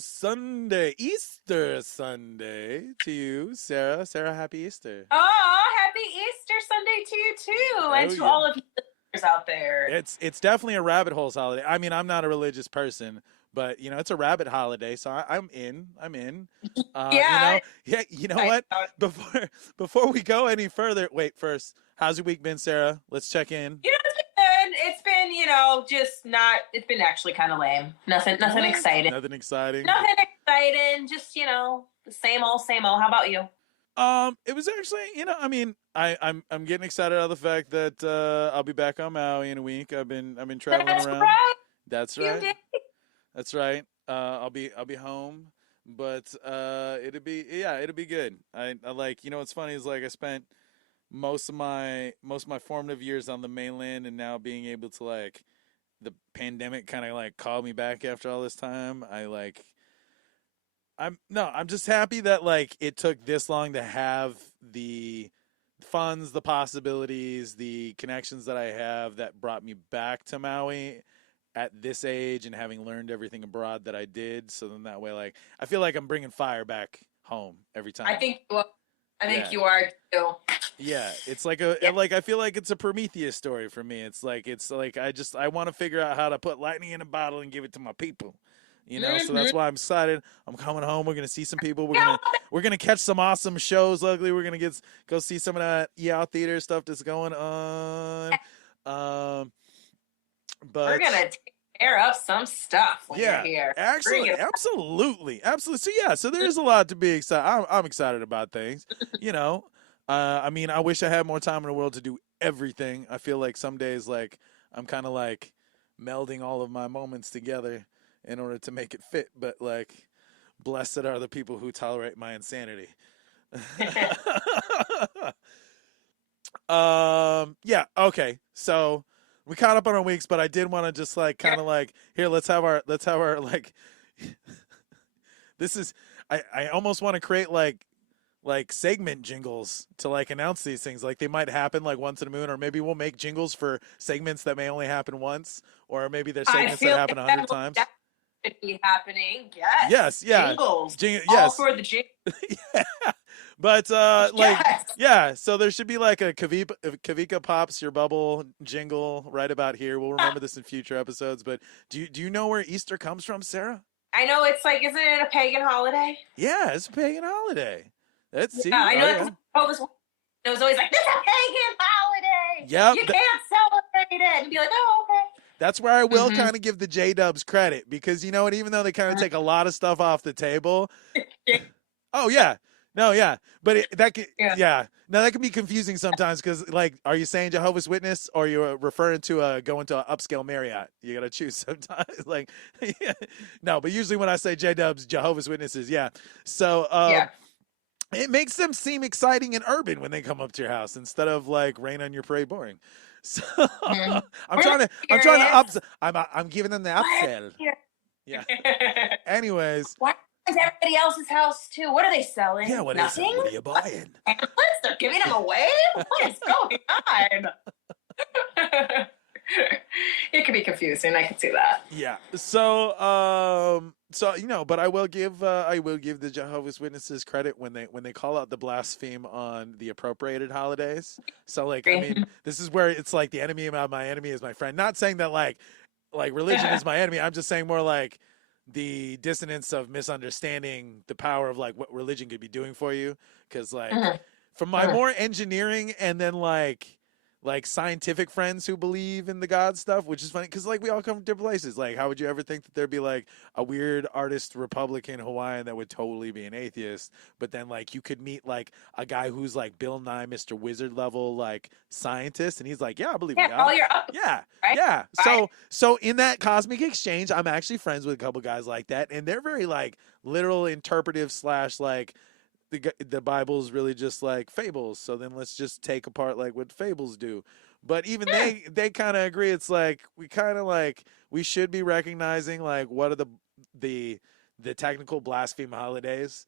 Sunday, Easter Sunday to you, Sarah. Sarah, happy Easter. Oh, happy Easter Sunday to you too, and Oh to yeah. all of you listeners out there. It's definitely a rabbit holes holiday. I mean, I'm not a religious person, but it's a rabbit holiday, so I'm in. I'm in. Yeah, Yeah. You know I what? know. Before we go any further, wait. First, how's your week been, Sarah? Let's check in. It's been good. It's been, just not. It's been actually kind of lame. Nothing What? exciting. Nothing exciting. Nothing exciting. Just the same old, same old. How about you? It was actually, I mean, I'm getting excited about the fact that I'll be back on Maui in a week. I've been traveling That's around. right. That's You right. did. That's right. I'll be home, but it'll be good. I like, what's funny is like I spent most of my formative years on the mainland, and now being able to like the pandemic kind of like called me back after all this time. I'm just happy that like it took this long to have the funds, the possibilities, the connections that I have that brought me back to Maui at this age and having learned everything abroad that I did. So then that way, like, I feel like I'm bringing fire back home every I time. think. Well, I think Yeah. you are too. Yeah, it's like Yeah. like I feel like it's a Prometheus story for me. It's like I want to figure out how to put lightning in a bottle and give it to my people. So Mm-hmm. that's why I'm excited. I'm coming home. We're gonna see some people. We're Yeah, gonna we're gonna catch some awesome shows. Luckily, we're gonna go see some of that theater stuff that's going on. Um, we're but gonna take care of some stuff when you're yeah, here. Bring actually, it. absolutely. So yeah, so there is a lot to be excited. I'm excited about things. I mean, I wish I had more time in the world to do everything. I feel like some days, like I'm kind of like melding all of my moments together in order to make it fit. But like, blessed are the people who tolerate my insanity. Yeah, okay. So we caught up on our weeks, but I did want to just like kind of like here, let's have our like this is I almost want to create like segment jingles to like announce these things. Like they might happen like once in a moon, or maybe we'll make jingles for segments that may only happen once, or maybe they're I segments that feel happen like 100 times. that should be happening. Yes. Yes, yeah. Jingles. All Yes. for the jingles. Yeah. But like Yes. yeah, so there should be like a Kawika pops your bubble jingle right about here. We'll remember this in future episodes. But do you know where Easter comes from, Sarah? I know it's like, isn't it a pagan holiday? Yeah, it's a pagan holiday. Let's see. Yeah, I Oh know yeah. it was always like, this is a pagan holiday. Yep. You can't celebrate it. And be like, oh, okay. That's where I will Mm-hmm. kind of give the J Dubs credit, because you know what? Even though they kind of take a lot of stuff off the table. Oh yeah, no, yeah, but Yeah. Now that can be confusing sometimes, because like, are you saying Jehovah's Witness, or you're referring to going to an upscale Marriott? You gotta choose sometimes. Like, yeah. No, but usually when I say J Dubs, Jehovah's Witnesses, yeah. So Yeah. it makes them seem exciting and urban when they come up to your house instead of like rain on your parade boring. So Mm-hmm. I'm trying to I'm giving them the upsell. Yeah. Anyways, Why is everybody else's house too? What are they selling? yeah. What Nothing? are you buying? Pamphlets? They're giving them away? What is going on? It can be confusing. I can see that. Yeah. So but I will give the Jehovah's Witnesses credit when they call out the blaspheme on the appropriated holidays. So like, I mean, this is where it's like the enemy of my enemy is my friend. Not saying that like religion is my enemy. I'm just saying more like the dissonance of misunderstanding the power of like what religion could be doing for you. Because like from my more engineering and then like scientific friends who believe in the God stuff, which is funny because like we all come from different places. Like, how would you ever think that there'd be like a weird artist Republican Hawaiian that would totally be an atheist, but then like you could meet like a guy who's like Bill Nye, Mr. Wizard level like scientist, and he's like, yeah, I believe in God. All your up. Yeah, Right? yeah. Right. So in that cosmic exchange, I'm actually friends with a couple guys like that, and they're very like literal interpretive / like the Bible's really just like fables. So then let's just take apart like what fables do. But even they kind of agree. It's like we should be recognizing like what are the technical blaspheme holidays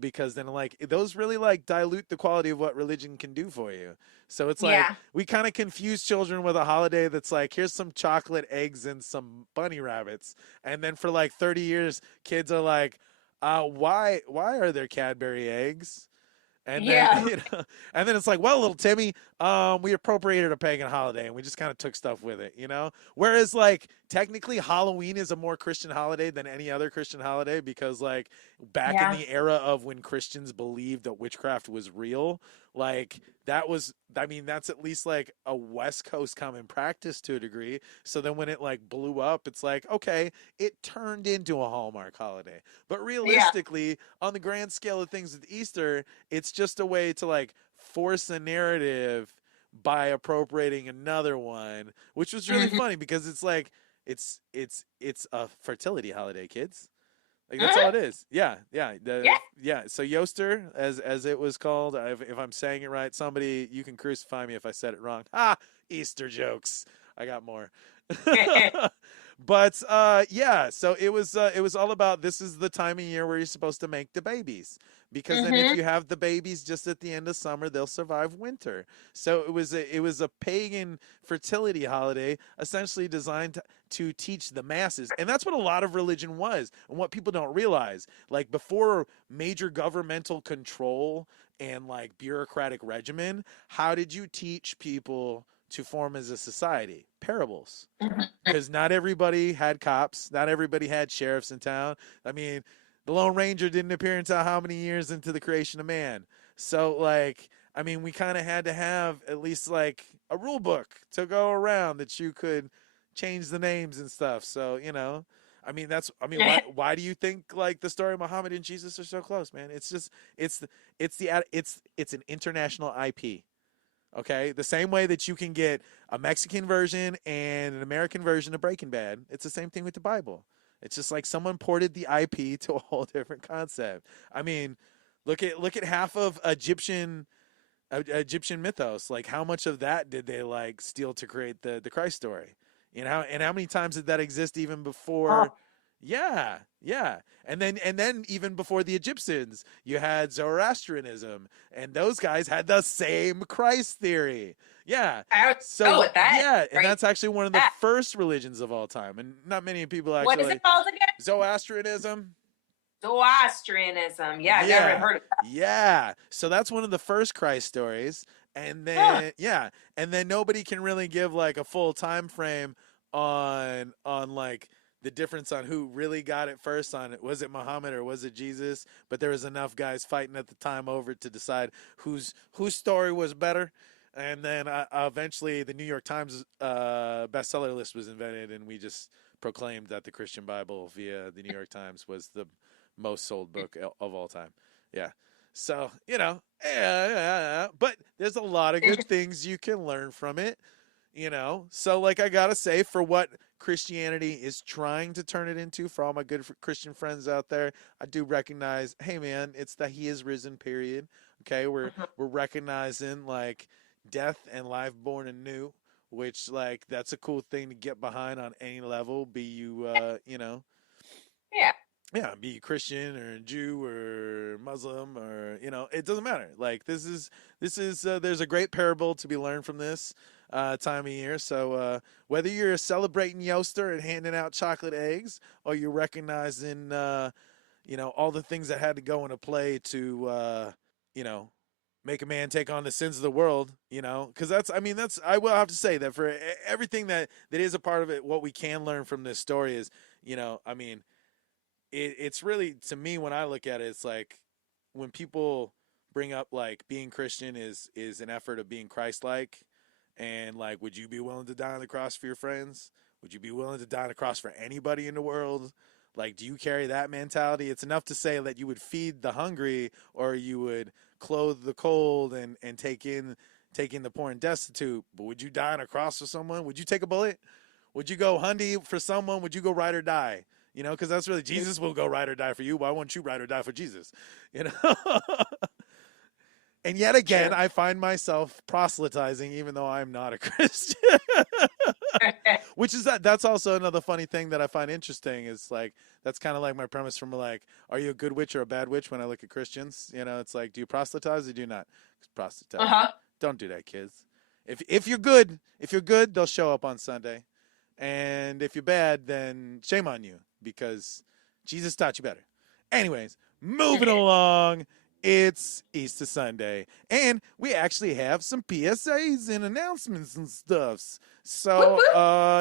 because then like those really like dilute the quality of what religion can do for you. So it's like Yeah. we kind of confuse children with a holiday that's like, here's some chocolate eggs and some bunny rabbits. And then for like 30 years, kids are like, why are there Cadbury eggs? And then Yeah. and then it's like, well, little Timmy, we appropriated a pagan holiday and we just kind of took stuff with it. Whereas like technically Halloween is a more Christian holiday than any other Christian holiday because like back in Yeah. the era of when Christians believed that witchcraft was real, like that's at least like a West Coast common practice to a degree. So then when it like blew up, it's like, okay, it turned into a Hallmark holiday. But Yeah. realistically, on the grand scale of things with Easter, it's just a way to like force a narrative by appropriating another one, which was really Mhm. funny because it's like it's a fertility holiday, kids. Like that's all Mhm. it is. Yeah, yeah, Yeah. yeah. So Yoster, as it was called, if I'm saying it right, somebody you can crucify me if I said it wrong. Ah, Easter jokes. I got more. But yeah, so it was all about this is the time of year where you're supposed to make the babies because then if Mhm. you have the babies just at the end of summer, they'll survive winter. So it was a pagan fertility holiday essentially designed to teach the masses. And that's what a lot of religion was. And what people don't realize, like before major governmental control and like bureaucratic regimen, how did you teach people to form as a society? Parables, Mhm. because not everybody had cops, not everybody had sheriffs in town. I mean, the Lone Ranger didn't appear until how many years into the creation of man? So, like, I mean, we kind of had to have at least like a rule book to go around that you could change the names and stuff. So, I mean, why do you think like the story of Muhammad and Jesus are so close, man? It's just, it's an international IP. Okay, the same way that you can get a Mexican version and an American version of Breaking Bad, it's the same thing with the Bible. It's just like someone ported the IP to a whole different concept. I mean, look at half of Egyptian mythos. Like, how much of that did they like steal to create the Christ story? And how many times did that exist even before? Oh, Yeah, yeah. And then even before the Egyptians, you had Zoroastrianism, and those guys had the same Christ theory. Yeah. I would go So with that. yeah, and Right. that's actually one of the That. first religions of all time, and not many people What is it actually. called again? Zoroastrianism. Zoroastrianism. Yeah, I never Yeah. heard of that. Yeah. So that's one of the first Christ stories. And Huh. then yeah, and then nobody can really give like a full time frame on like the difference on who really got it first on it. Was it Muhammad or was it Jesus? But there was enough guys fighting at the time over to decide whose story was better. And then eventually the New York Times bestseller list was invented and we just proclaimed that the Christian Bible via the New York Times was the most sold book of all time. Yeah. So, yeah. But there's a lot of good things you can learn from it. So, like, I gotta say, for what Christianity is trying to turn it into, for all my good Christian friends out there, I do recognize, hey, man, it's the He is risen period. Okay. We're recognizing, like, death and life born anew, which, like, that's a cool thing to get behind on any level, be you, Yeah. yeah, be you Christian or Jew or Muslim or it doesn't matter. Like this is there's a great parable to be learned from this time of year. So whether you're celebrating Yoster and handing out chocolate eggs, or you're recognizing all the things that had to go into play to you know make a man take on the sins of the world, because that's I will have to say that for everything that is a part of it, what we can learn from this story is, I mean it's really, to me, when I look at it, it's like when people bring up like being Christian is an effort of being Christ-like, and like, would you be willing to die on the cross for your friends? Would you be willing to die on the cross for anybody in the world? Like, do you carry that mentality? It's enough to say that you would feed the hungry, or you would clothe the cold, and take in the poor and destitute. But would you die on a cross for someone? Would you take a bullet? Would you go hundy for someone? Would you go ride or die? Because that's really, Jesus will go ride or die for you. Why won't you ride or die for Jesus? You know. And yet again, True. I find myself proselytizing even though I'm not a Christian. Which is that's also another funny thing that I find interesting is like that's kind of like my premise from like, are you a good witch or a bad witch when I look at Christians? You know, it's like, do you proselytize or do you not proselytize? Uh-huh. Don't do that, kids. If you're good, they'll show up on Sunday. And if you're bad, then shame on you because Jesus taught you better. Anyways, moving along. It's Easter Sunday, and we actually have some PSAs and announcements and stuffs. So,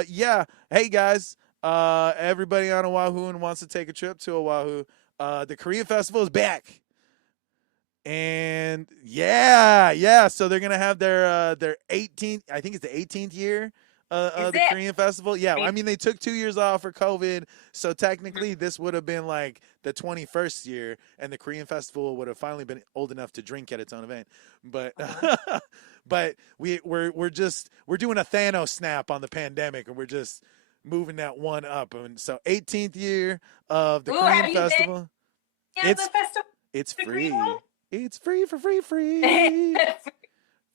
yeah. Hey, guys, everybody on Oahu and wants to take a trip to Oahu, the Korean Festival is back. And yeah. So they're gonna have their 18th. I think it's the 18th year Is the it? Korean Festival. Yeah, I mean they took 2 years off for COVID, so technically Mm-hmm. this would have been like the 21st year, and the Korean Festival would have finally been old enough to drink at its own event. But but we're doing a Thanos snap on the pandemic, and we're just moving that one up. And so 18th year of the Ooh, Korean have you been Festival. to the festival? It's The Korean free. It's free for free. one?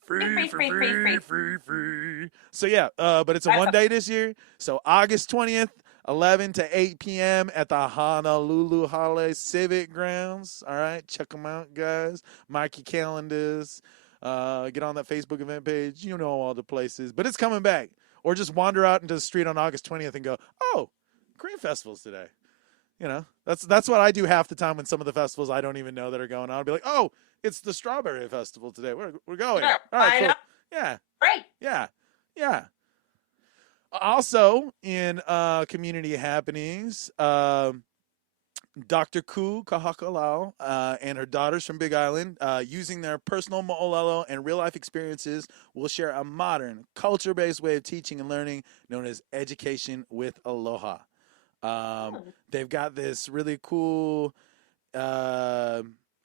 Free for Free. free. So yeah, but it's a one day this year. So August 20th, 11 to 8 p.m. at the Honolulu Hale Civic grounds. All right, check them out, guys. Mark your calendars. Get on that Facebook event page. You know all the places. But it's coming back. Or just wander out into the street on August 20th and go, oh, Korean Festival's today. You know, that's what I do half the time when some of the festivals I don't even know that are going on. I'll be like, oh, it's the Strawberry Festival today. We're going. Yeah, All right, I cool. know. Yeah, Right. yeah. Also in community happenings, Dr. Ku Kahakalau and her daughters from Big Island, using their personal mo'olelo and real life experiences, will share a modern, culture based way of teaching and learning known as Education with Aloha. They've got this really cool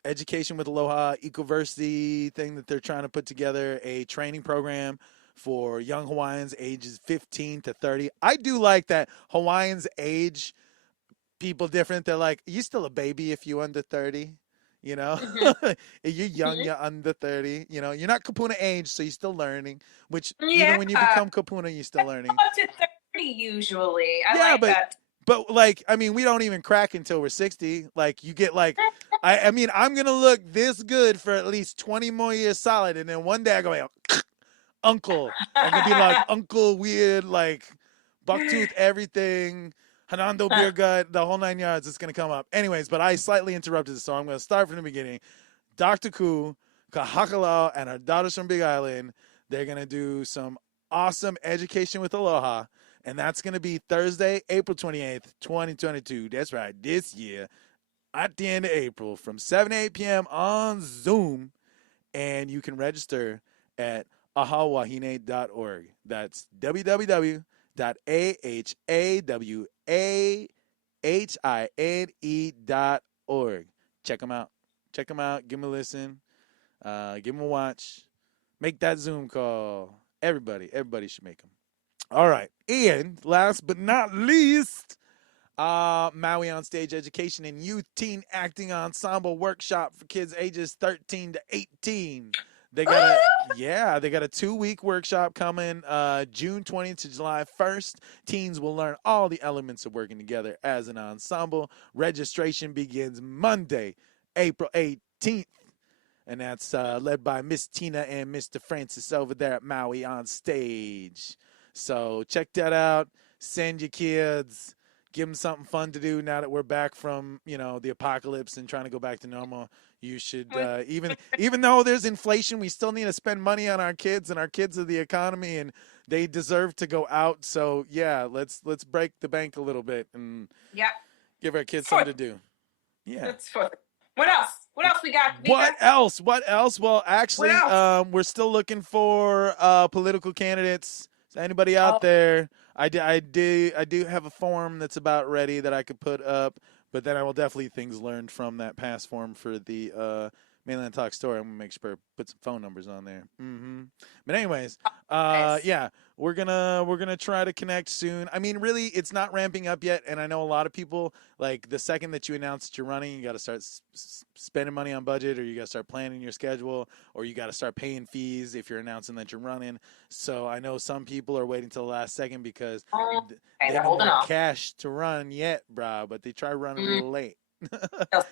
Education with Aloha Ecoversity thing that they're trying to put together, a training program for young Hawaiians ages 15 to 30. I do like that Hawaiians age people different. They're like, you still a baby if you under 30. You know, Mm-hmm. if you're young, you're under 30. You know, you're not Kapuna age, so you're still learning. Which Yeah. even when you become Kapuna, you're still learning. Up to 30 usually. I Yeah, like that. but like, I mean, we don't even crack until we're 60. Like, you get like, I mean, I'm gonna look this good for at least 20 more years solid, and then one day I go, like, uncle. I'm gonna be like Uncle Weird, like bucktooth everything, Hanando beer gut, the whole 9 yards. It's gonna come up. Anyways, but I slightly interrupted, so I'm gonna start from the beginning. Dr. Ku, Kahakalau, and her daughters from Big Island, they're gonna do some awesome Education with Aloha. And that's going to be Thursday, April 28th, 2022. That's right, this year, at the end of April, from 7 to 8 p.m. on Zoom. And you can register at ahawahine.org. That's www.ahawahine.org. Check them out. Check them out. Give them a listen. Give them a watch. Make that Zoom call. Everybody should make them. All right. And last but not least, Maui on Stage Education and Youth Teen Acting Ensemble Workshop for kids ages 13 to 18. They got a 2-week workshop coming June 20th to July 1st. Teens will learn all the elements of working together as an ensemble. Registration begins Monday, April 18th. And that's led by Miss Tina and Mr. Francis over there at Maui on Stage. So check that out. Send your kids. Give them something fun to do now that we're back from, the apocalypse and trying to go back to normal. You should, even though there's inflation, we still need to spend money on our kids, and our kids are the economy, and they deserve to go out. So yeah, let's break the bank a little bit and give our kids something to do. Yeah. What else? What else we got? What else? Well, actually, we're still looking for political candidates. So anybody out there? I do have a form that's about ready that I could put up, but then I will definitely things learned from that past form for the Mainland Talk story. I'm gonna make sure put some phone numbers on there. But anyways, Nice. yeah, we're gonna try to connect soon. I mean, really, it's not ramping up yet, and I know a lot of people like the second that you announce that you're running, you got to start spending money on budget, or you got to start planning your schedule, or you got to start paying fees if you're announcing that you're running. So I know some people are waiting till the last second because Okay, they they're have no holding more off. cash to run yet, bro. But they try running Mm, real late. Still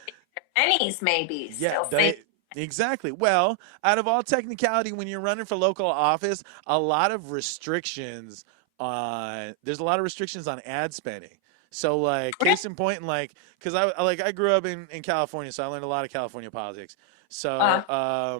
pennies, maybe. Yeah, Still think. they exactly. Well, out of all technicality, when you're running for local office, a lot of restrictions on there's a lot of restrictions on ad spending. So like Okay. case in point, and like because I grew up in California, so I learned a lot of California politics. So Uh,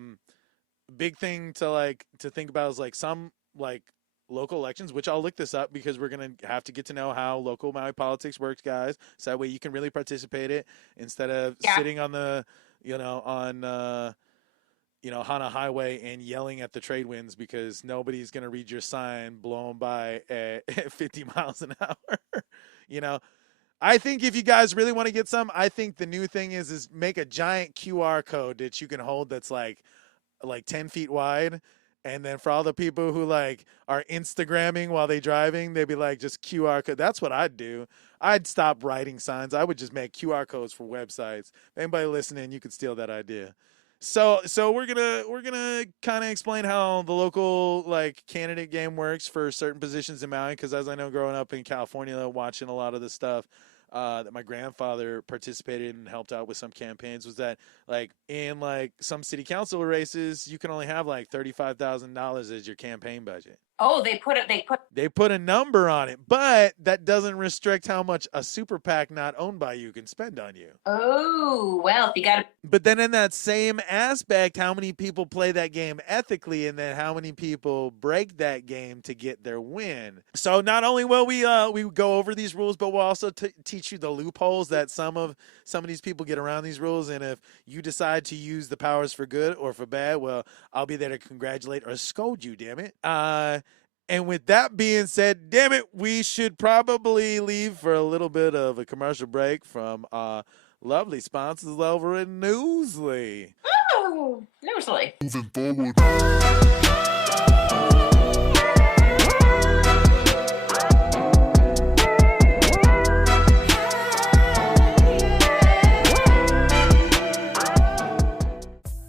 big thing to think about is like some like local elections, which I'll look this up because we're gonna have to get to know how local Maui politics works, guys. So that way you can really participate it instead of yeah. sitting on the on Hana Highway and yelling at the trade winds because nobody's gonna read your sign blowing by at 50 miles an hour. you know, I think if you guys really want to get some, I think the new thing is make a giant QR code that you can hold that's like 10 feet wide. And then for all the people who like are Instagramming while they driving, they'd be like just QR code. That's what I'd do. I'd stop writing signs. I would just make QR codes for websites. If anybody listening, you could steal that idea. So we're gonna kind of explain how the local like candidate game works for certain positions in Maui. Because as I know, growing up in California, watching a lot of the stuff that my grandfather participated in and helped out with some campaigns was that like in like some city council races, you can only have like $35,000 as your campaign budget. Oh, they put it. They put a number on it, but that doesn't restrict how much a super PAC not owned by you can spend on you. Oh, well, if you got to. But then in that same aspect, how many people play that game ethically and then how many people break that game to get their win? So not only will we go over these rules, but we'll also teach you the loopholes that some of these people get around these rules. And if you decide to use the powers for good or for bad, well, I'll be there to congratulate or scold you, damn it. And with that being said, damn it, we should probably leave for a little bit of a commercial break from lovely sponsors over at Newsly. Oh, usually. Moving forward.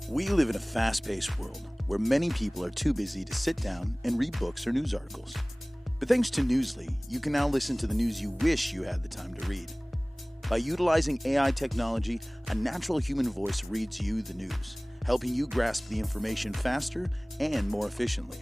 We live in a fast-paced world where many people are too busy to sit down and read books or news articles. But thanks to Newsly, you can now listen to the news you wish you had the time to read. By utilizing AI technology, a natural human voice reads you the news, helping you grasp the information faster and more efficiently.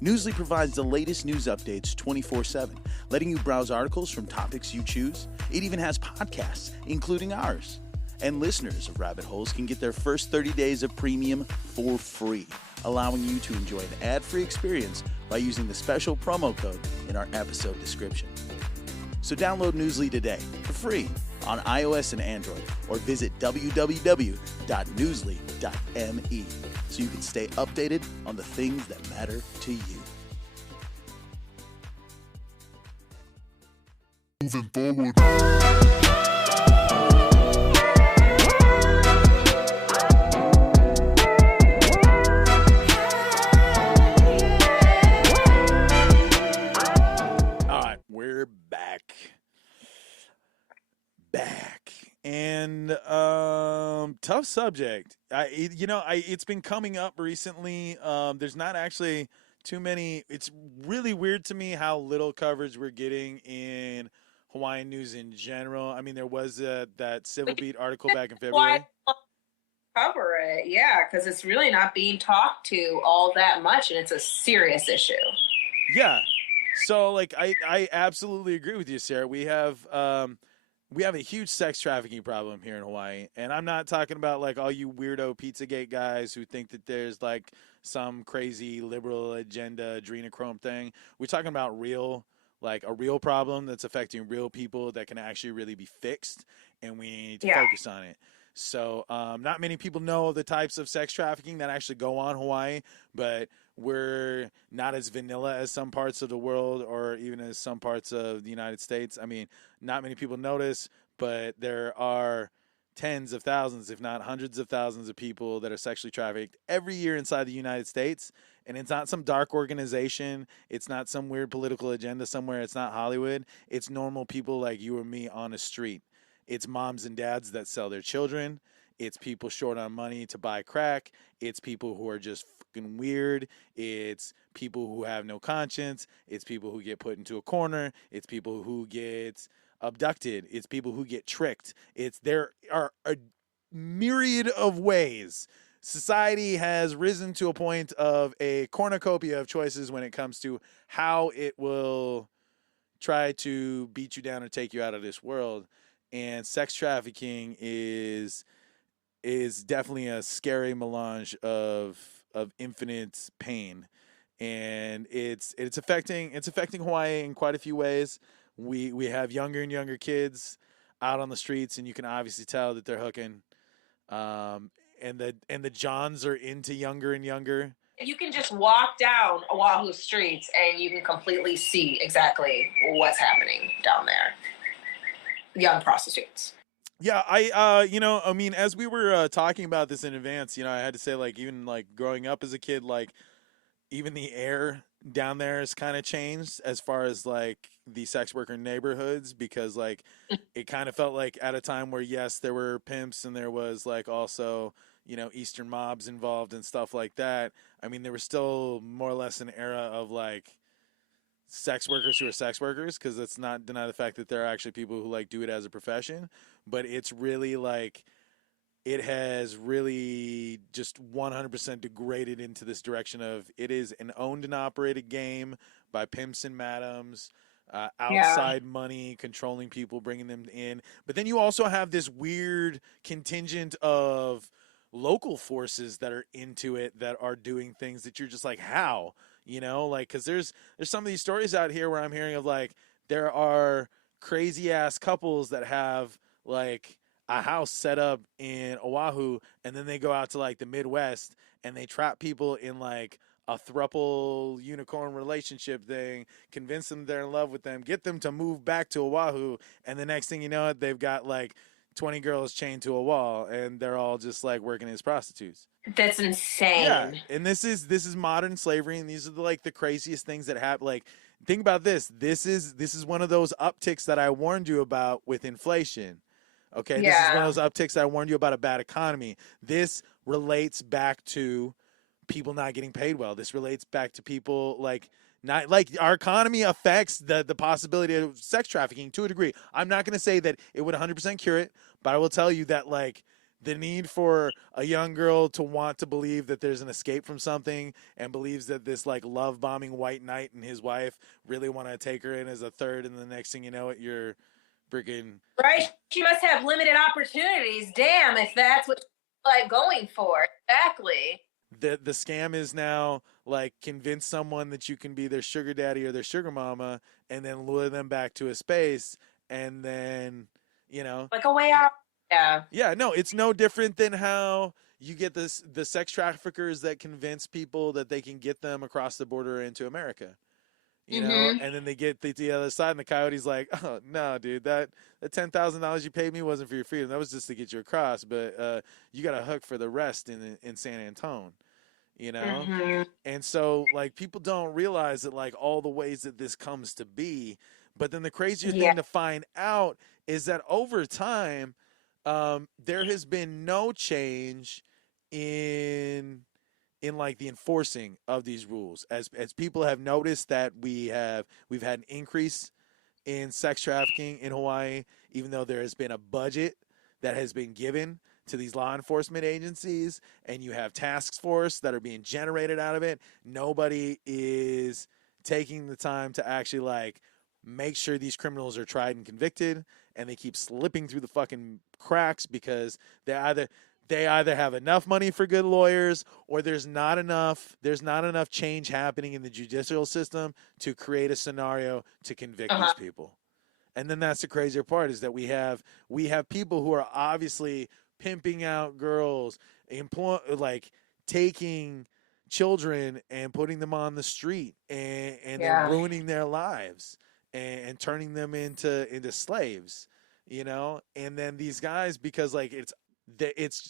Newsly provides the latest news updates 24/7, letting you browse articles from topics you choose. It even has podcasts, including ours. And listeners of Rabbit Holes can get their first 30 days of premium for free, allowing you to enjoy an ad-free experience by using the special promo code in our episode description. So download Newsly today for free on iOS and Android, or visit www.newsly.me so you can stay updated on the things that matter to you. Moving forward. We're back. And tough subject. It's been coming up recently. There's not actually too many. It's really weird to me how little coverage we're getting in Hawaiian news in general. I mean, there was that Civil Beat article back in February. Why cover it? Yeah, because it's really not being talked to all that much, and it's a serious issue. Yeah. So, like, I absolutely agree with you, Sarah. We have a huge sex trafficking problem here in Hawaii, and I'm not talking about like all you weirdo Pizzagate guys who think that there's like some crazy liberal agenda adrenochrome thing. We're talking about a real problem that's affecting real people that can actually really be fixed, and we need to focus on it. So, not many people know the types of sex trafficking that actually go on in Hawaii, but we're not as vanilla as some parts of the world or even as some parts of the United States. I mean, not many people notice, but there are tens of thousands, if not hundreds of thousands of people that are sexually trafficked every year inside the United States. And it's not some dark organization. It's not some weird political agenda somewhere. It's not Hollywood. It's normal people like you or me on a street. It's moms and dads that sell their children. It's people short on money to buy crack. It's people who are just fucking weird. It's people who have no conscience. It's people who get put into a corner. It's people who get abducted. It's people who get tricked. There are a myriad of ways. Society has risen to a point of a cornucopia of choices when it comes to how it will try to beat you down or take you out of this world. And sex trafficking is definitely a scary melange of infinite pain. And it's affecting Hawaii in quite a few ways. We have younger and younger kids out on the streets, and you can obviously tell that they're hooking. And the Johns are into younger and younger. You can just walk down Oahu streets and you can completely see exactly what's happening down there. Young prostitutes. Yeah, I mean, as we were talking about this in advance, I had to say, like, even like growing up as a kid, like, even the air down there has kind of changed as far as like the sex worker neighborhoods, because like it kind of felt like at a time where, yes, there were pimps and there was like also, Eastern mobs involved and stuff like that. I mean, there was still more or less an era of like sex workers who are sex workers, because let's not deny the fact that there are actually people who like do it as a profession, but it's really like it has really just 100% degraded into this direction of it is an owned and operated game by pimps and madams, outside money, controlling people, bringing them in. But then you also have this weird contingent of local forces that are into it, that are doing things that you're just like, how? Like, because there's some of these stories out here where I'm hearing of like there are crazy ass couples that have like a house set up in Oahu, and then they go out to like the Midwest and they trap people in like a throuple unicorn relationship thing, convince them they're in love with them, get them to move back to Oahu, and the next thing you know, they've got like 20 girls chained to a wall, and they're all just like working as prostitutes. That's insane. Yeah, and this is modern slavery, and these are the craziest things that happen. Like, think about this. This is one of those upticks that I warned you about with inflation. Okay, This is one of those upticks that I warned you about a bad economy. This relates back to people not getting paid well. This relates back to people not like our economy affects the possibility of sex trafficking to a degree. I'm not going to say that it would 100% cure it, but I will tell you that like the need for a young girl to want to believe that there's an escape from something, and believes that this like love bombing white knight and his wife really want to take her in as a third, and the next thing you know it, you're freaking right. She must have limited opportunities. Damn, if that's what she's like going for. Exactly. The scam is now like convince someone that you can be their sugar daddy or their sugar mama, and then lure them back to a space, and then like a way out. Yeah, no, it's no different than how you get the sex traffickers that convince people that they can get them across the border into America. And then they get to the other side, and the coyote's like, oh no, dude, that $10,000 you paid me wasn't for your freedom. That was just to get you across, but you got a hook for the rest in San Antone. And so like people don't realize that like all the ways that this comes to be. But then the crazier thing to find out is that over time, there has been no change in like the enforcing of these rules, as people have noticed that we've had an increase in sex trafficking in Hawaii, even though there has been a budget that has been given to these law enforcement agencies, and you have task force that are being generated out of it. Nobody is taking the time to actually like make sure these criminals are tried and convicted, and they keep slipping through the fucking cracks because they either have enough money for good lawyers, or there's not enough change happening in the judicial system to create a scenario to convict these people. And then that's the crazier part, is that we have people who are obviously pimping out girls, taking children and putting them on the street and then ruining their lives and turning them into slaves. you know. And then these guys, because like it's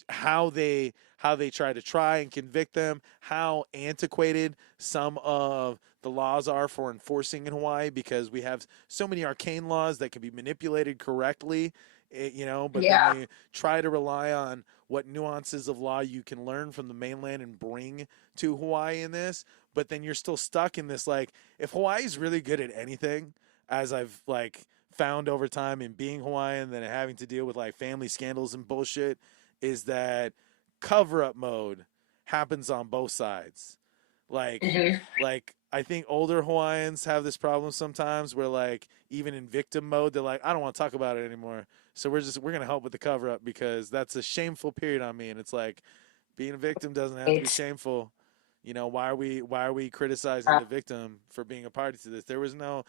how they try and convict them, how antiquated some of the laws are for enforcing in Hawaii, because we have so many arcane laws that can be manipulated correctly, you know, but then Yeah. they try to rely on what nuances of law you can learn from the mainland and bring to Hawaii in this. But then you're still stuck in this, like, if Hawaii's really good at anything, as I've like found over time in being Hawaiian, then having to deal with like family scandals and bullshit, is that cover up mode happens on both sides. Like, Hmm. like I think older Hawaiians have this problem sometimes where like even in victim mode, they're like, I don't want to talk about it anymore. So we're gonna help with the cover up because that's a shameful period on me. And it's like, being a victim doesn't have to be It's, shameful. You know, why are we criticizing the victim for being a party to this? There was no,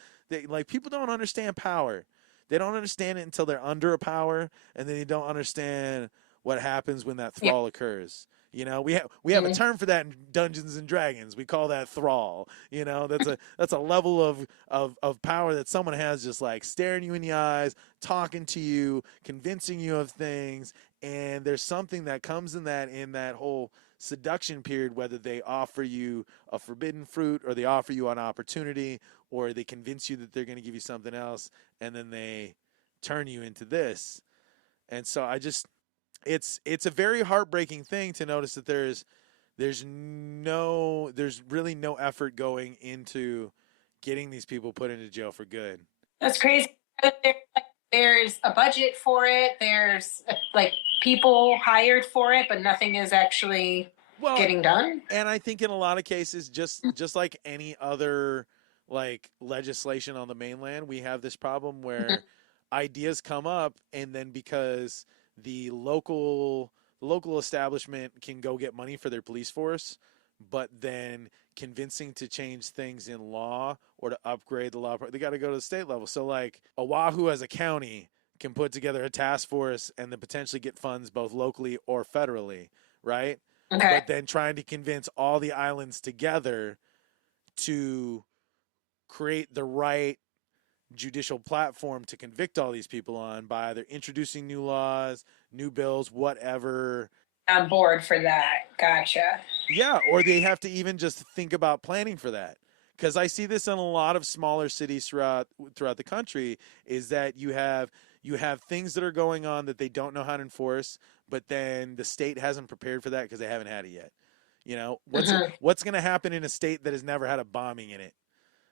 like, people don't understand power. They don't understand it until they're under a power, and then they don't understand what happens when that yeah. thrall occurs. You know, we have a term for that in Dungeons and Dragons. We call that thrall. You know, that's a level of power that someone has, just like staring you in the eyes, talking to you, convincing you of things. And there's something that comes in that whole seduction period, whether they offer you a forbidden fruit or they offer you an opportunity or they convince you that they're going to give you something else, and then they turn you into this. And so it's a very heartbreaking thing to notice that there's really no effort going into getting these people put into jail for good. That's crazy. There's a budget for it. There's like people hired for it, but nothing is actually Well, getting done. and I think in a lot of cases, just like any other like legislation on the mainland, we have this problem where ideas come up, and then because the local establishment can go get money for their police force, but then convincing to change things in law or to upgrade the law, they got to go to the state level. So like Oahu as a county can put together a task force and then potentially get funds both locally or federally, right? Okay. But then trying to convince all the islands together to create the right judicial platform to convict all these people on by either introducing new laws, new bills, whatever. On board for that. Gotcha. Yeah, or they have to even just think about planning for that. Because I see this in a lot of smaller cities throughout the country, is that you have things that are going on that they don't know how to enforce, but then the state hasn't prepared for that because they haven't had it yet. You know, what's going to happen in a state that has never had a bombing in it?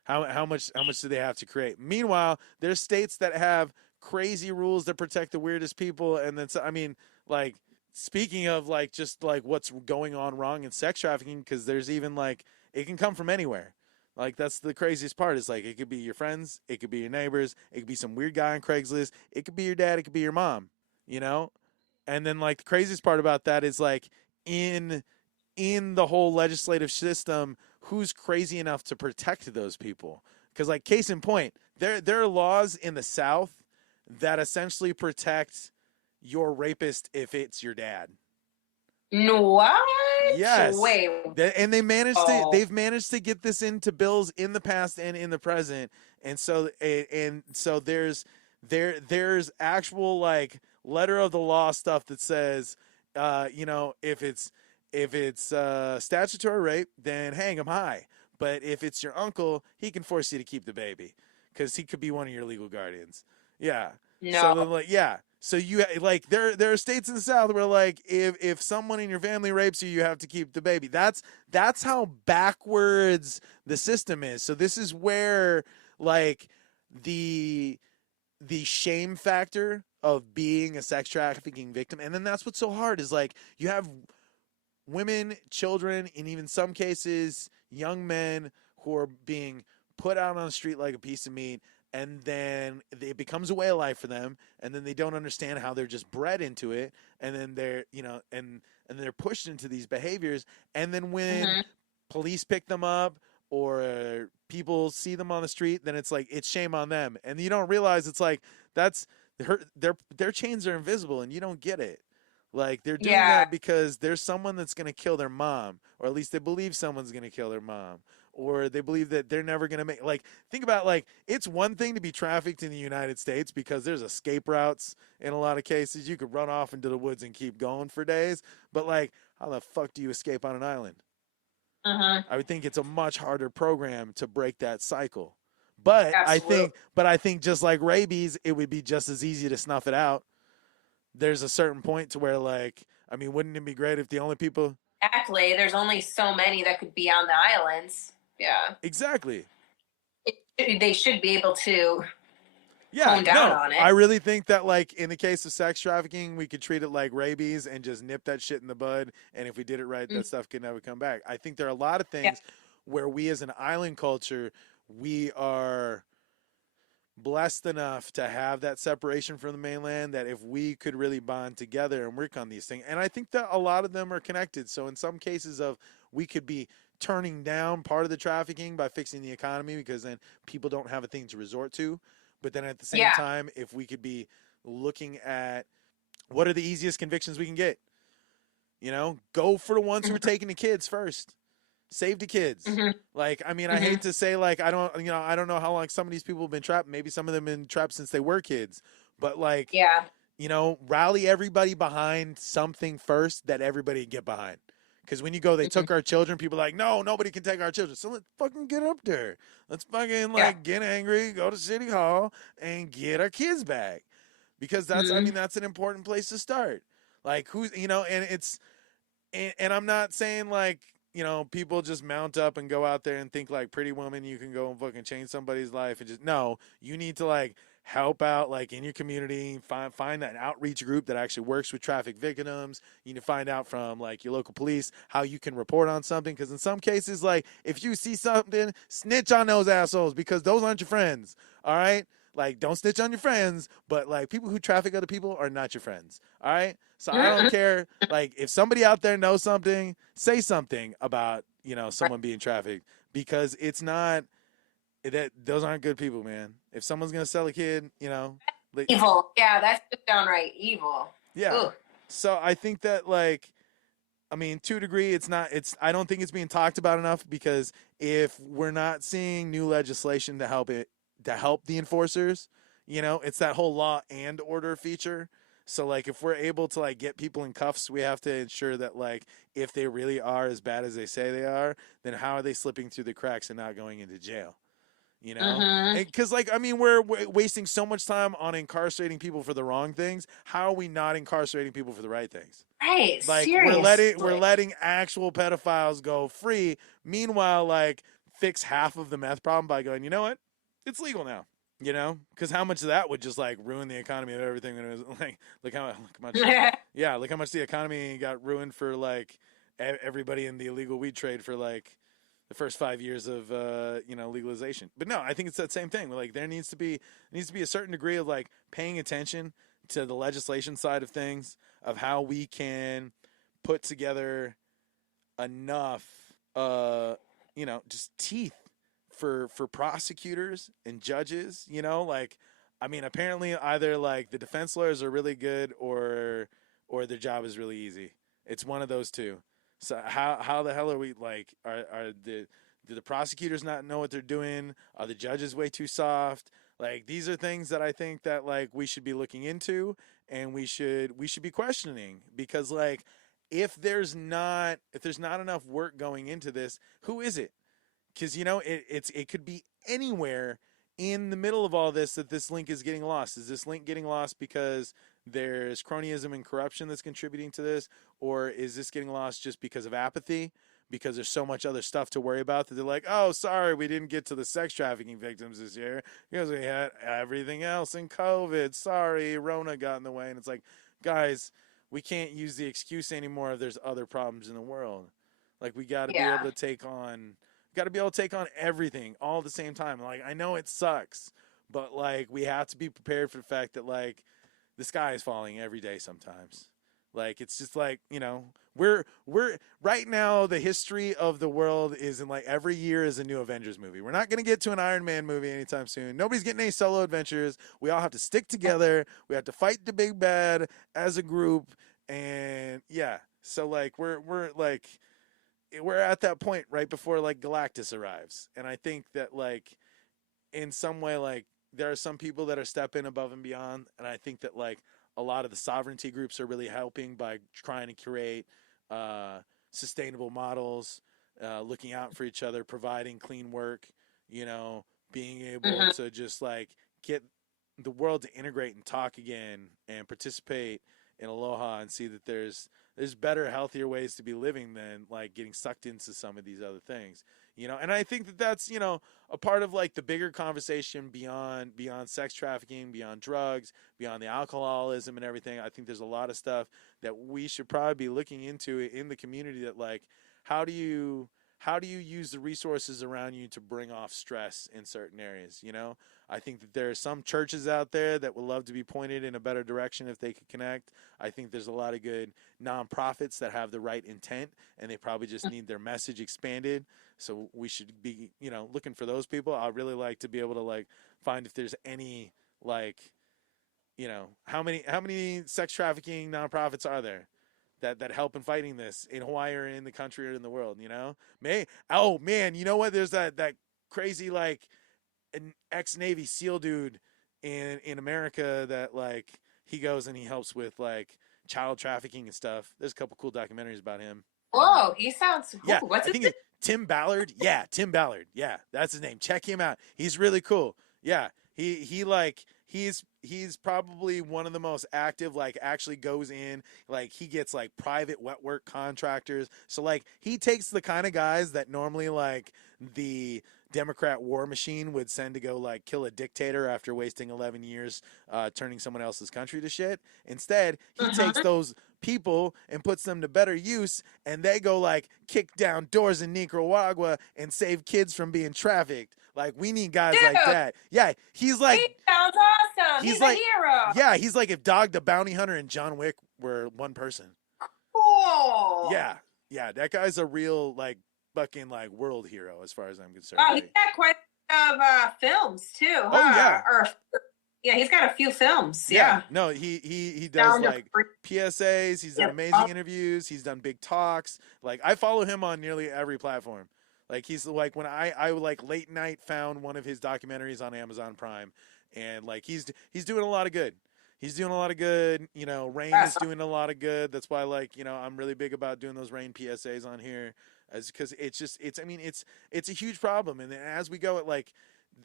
How much do they have to create? Meanwhile, there's states that have crazy rules that protect the weirdest people, and then I mean, like, speaking of like just like what's going on wrong in sex trafficking, because there's even like it can come from anywhere. Like, that's the craziest part, is like it could be your friends, it could be your neighbors, it could be some weird guy on Craigslist, it could be your dad, it could be your mom, you know? And then like the craziest part about that is like in the whole legislative system, who's crazy enough to protect those people? Because like case in point, there are laws in the South that essentially protect your rapist if it's your dad. No, what? Yes. Wait. And they've managed to get this into bills in the past and in the present. And so there's actual like letter of the law stuff that says, if it's statutory rape, then hang him high. But if it's your uncle, he can force you to keep the baby because he could be one of your legal guardians. Yeah. No. So then, like, yeah. So you like there are states in the South where like if someone in your family rapes you, you have to keep the baby. That's how backwards the system is. So this is where like the shame factor of being a sex trafficking victim, and then that's what's so hard is like you have women, children, and even some cases young men who are being put out on the street like a piece of meat, and then it becomes a way of life for them, and then they don't understand how they're just bred into it, and then they're and they're pushed into these behaviors, and then when police pick them up or people see them on the street, then it's like it's shame on them, and you don't realize it's like that's their chains are invisible and you don't get it. Like, they're doing Yeah. that because there's someone that's going to kill their mom, or at least they believe someone's going to kill their mom, or they believe that they're never going to make, like, think about, like, it's one thing to be trafficked in the United States because there's escape routes in a lot of cases. You could run off into the woods and keep going for days, but, like, how the fuck do you escape on an island? Uh-huh. I would think it's a much harder program to break that cycle. But Absolutely. I think just like rabies, it would be just as easy to snuff it out. There's a certain point to where, like, I mean, wouldn't it be great if the only people Exactly. There's only so many that could be on the islands. Yeah. exactly? They should be able to Yeah, hone down no, on it. I really think that, like, in the case of sex trafficking, we could treat it like rabies and just nip that shit in the bud. And if we did it right, that stuff could never come back. I think there are a lot of things where we, as an island culture, we are blessed enough to have that separation from the mainland, that if we could really bond together and work on these things, and I think that a lot of them are connected. So in some cases of, we could be turning down part of the trafficking by fixing the economy, because then people don't have a thing to resort to. But then at the same time, if we could be looking at what are the easiest convictions we can get, you know, go for the ones who are taking the kids first. Save the kids. Like, I mean, I hate to say, like, I don't know how long some of these people have been trapped. Maybe some of them have been trapped since they were kids. But, like, you know, rally everybody behind something first that everybody can get behind. Because when you go, they took our children, people are like, no, nobody can take our children. So let's fucking get up there. Let's fucking, like, get angry, go to City Hall, and get our kids back. Because that's, I mean, that's an important place to start. Like, who's, you know, and it's, and I'm not saying, like, you know, people just mount up and go out there and think like Pretty Woman, you can go and fucking change somebody's life. And just, no, you need to, like, help out, like, in your community, find that outreach group that actually works with traffic victims. You need to find out from, like, your local police how you can report on something. Because in some cases, like, if you see something, snitch on those assholes, because those aren't your friends. All right? Like, don't snitch on your friends, but, like, people who traffic other people are not your friends. All right? So I don't care. Like, if somebody out there knows something, say something about, you know, someone being trafficked, because it's not that, those aren't good people, man. If someone's going to sell a kid, you know, like, Evil. Yeah, that's just downright evil. yeah. Ugh. So I think that, like, I mean, to a degree, I don't think it's being talked about enough, because if we're not seeing new legislation to help the enforcers, you know, it's that whole law and order feature. So, like, if we're able to, like, get people in cuffs, we have to ensure that, like, if they really are as bad as they say they are, then how are they slipping through the cracks and not going into jail? You know, because, like, I mean, we're wasting so much time on incarcerating people for the wrong things. How are we not incarcerating people for the right things? Right. Like, Seriously. we're letting actual pedophiles go free. Meanwhile, like, fix half of the meth problem by going, you know what? It's legal now. You know, because how much of that would just, like, ruin the economy of everything? When it was like, look how much, yeah, look how much the economy got ruined for, like, everybody in the illegal weed trade for, like, the first 5 years of you know, legalization. But no, I think it's that same thing. Like, there needs to be a certain degree of, like, paying attention to the legislation side of things, of how we can put together enough you know, just teeth for prosecutors and judges, you know, like, I mean, apparently either, like, the defense lawyers are really good, or their job is really easy. It's one of those two. So how the hell are we, like, do the prosecutors not know what they're doing? Are the judges way too soft? Like, these are things that I think that, like, we should be looking into, and we should be questioning, because, like, if there's not enough work going into this, who is it? Because, you know, it could be anywhere in the middle of all this that this link is getting lost. Is this link getting lost because there's cronyism and corruption that's contributing to this? Or is this getting lost just because of apathy? Because there's so much other stuff to worry about that they're like, oh, sorry, we didn't get to the sex trafficking victims this year because we had everything else in COVID. Sorry, Rona got in the way. And it's like, guys, we can't use the excuse anymore if there's other problems in the world. Like, we got to be able to take on everything all at the same time. Like, I know it sucks, but, like, we have to be prepared for the fact that, like, the sky is falling every day sometimes. Like, it's just like, you know, we're right now, the history of the world is in, like, every year is a new Avengers movie. We're not going to get to an Iron Man movie anytime soon. Nobody's getting any solo adventures. We all have to stick together. We have to fight the big bad as a group. And yeah, so like we're at that point right before like Galactus arrives, and I think that like in some way like there are some people that are stepping above and beyond, and I think that like a lot of the sovereignty groups are really helping by trying to create uh, sustainable models, looking out for each other, providing clean work, you know, being able Mm-hmm. to just like get the world to integrate and talk again and participate in aloha and see that there's better, healthier ways to be living than like getting sucked into some of these other things, you know. And I think that that's, you know, a part of like the bigger conversation beyond sex trafficking, beyond drugs, beyond the alcoholism and everything. I think there's a lot of stuff that we should probably be looking into in the community, that like how do you use the resources around you to bring off stress in certain areas, you know? I think that there are some churches out there that would love to be pointed in a better direction if they could connect. I think there's a lot of good nonprofits that have the right intent, and they probably just need their message expanded. So we should be, you know, looking for those people. I'd really like to be able to like find if there's any like, you know, how many sex trafficking nonprofits are there that help in fighting this in Hawaii or in the country or in the world, you know? Oh man, you know what? There's that crazy like an ex-Navy SEAL dude in America that like he goes and he helps with like child trafficking and stuff. There's a couple cool documentaries about him. Whoa, he sounds cool. Yeah, What's I his think name? Tim Ballard. Yeah, Tim Ballard. Yeah, that's his name. Check him out. He's really cool. Yeah, he like he's probably one of the most active, like actually goes in, like he gets like private wet work contractors. So like he takes the kind of guys that normally like the Democrat war machine would send to go like kill a dictator after wasting 11 years turning someone else's country to shit. Instead, he takes those people and puts them to better use, and they go like kick down doors in Nicaragua and save kids from being trafficked. Like we need guys Dude, like that. Yeah, he's like he sounds awesome. He's like a hero. yeah, he's like if Dog the Bounty Hunter and John Wick were one person. Cool. Yeah, that guy's a real like fucking like world hero as far as I'm concerned. Oh, he's got quite a bit of films too. Huh? Oh yeah. Yeah, he's got a few films. Yeah. No, he does like PSAs. He's done amazing interviews. He's done big talks. Like I follow him on nearly every platform. Like he's like when I like late night found one of his documentaries on Amazon Prime, and like he's doing a lot of good. He's doing a lot of good. You know, Rain is doing a lot of good. That's why like, you know, I'm really big about doing those Rain PSAs on here, as because it's I mean it's a huge problem. And as we go, it like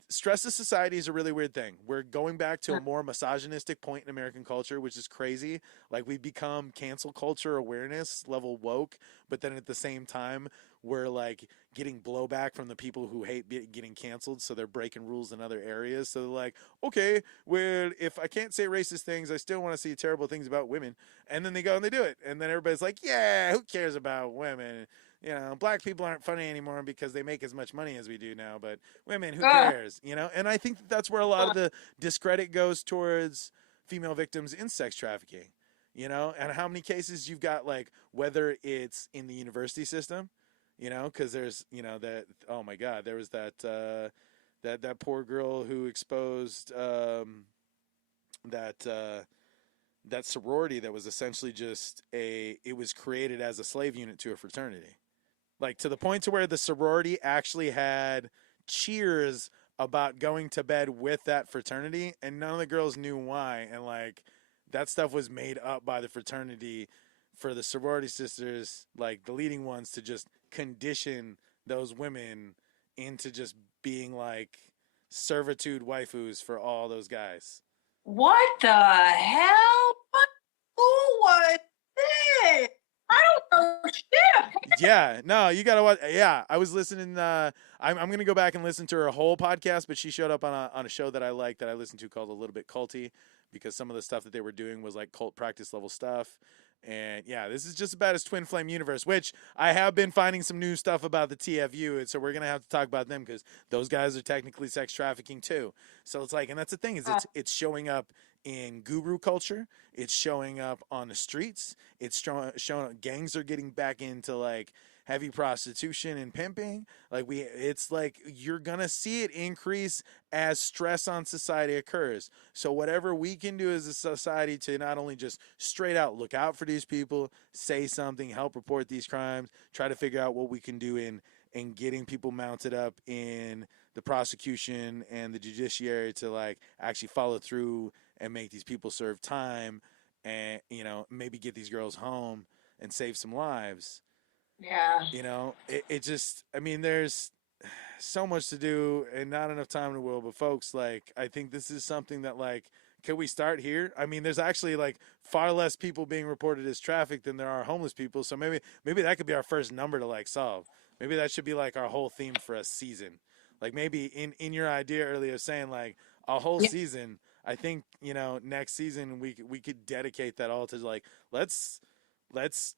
stress of society is a really weird thing. We're going back to a more misogynistic point in American culture, which is crazy. Like we've become cancel culture awareness level woke, but then at the same time we're like getting blowback from the people who hate getting canceled, so they're breaking rules in other areas. So they're like, okay, well, if I can't say racist things, I still want to see terrible things about women. And then they go and they do it, and then everybody's like, yeah, who cares about women? You know, black people aren't funny anymore because they make as much money as we do now, but women, who cares? You know, and I think that's where a lot of the discredit goes towards female victims in sex trafficking, you know, and how many cases you've got, like, whether it's in the university system, you know, because there's, you know, that, oh my God, there was that, that poor girl who exposed that sorority that was essentially just it was created as a slave unit to a fraternity. Like to the point to where the sorority actually had cheers about going to bed with that fraternity, and none of the girls knew why. And like that stuff was made up by the fraternity for the sorority sisters, like the leading ones, to just condition those women into just being like servitude waifus for all those guys. What the hell? Who was this? I don't know shit. Yeah, no, you gotta watch. Yeah, I was listening. I'm gonna go back and listen to her whole podcast, but she showed up on a show that I like that I listened to called A Little Bit Culty, because some of the stuff that they were doing was like cult practice level stuff. And yeah, this is just about his twin flame universe, which I have been finding some new stuff about the TFU, and so we're gonna have to talk about them because those guys are technically sex trafficking too. So it's like, and that's the thing, is it's showing up in guru culture, it's showing up on the streets, it's showing up, gangs are getting back into like heavy prostitution and pimping. Like it's like you're gonna see it increase as stress on society occurs. So whatever we can do as a society to not only just straight out look out for these people, say something, help report these crimes, try to figure out what we can do in getting people mounted up in the prosecution and the judiciary to like actually follow through and make these people serve time and, you know, maybe get these girls home and save some lives. Yeah. You know, it just, I mean, there's so much to do and not enough time in the world. But folks, like, I think this is something that, like, can we start here? I mean, there's actually like far less people being reported as trafficked than there are homeless people. So maybe that could be our first number to like solve. Maybe that should be like our whole theme for a season. Like maybe in your idea earlier saying like a whole season, I think, you know, next season we could dedicate that all to like let's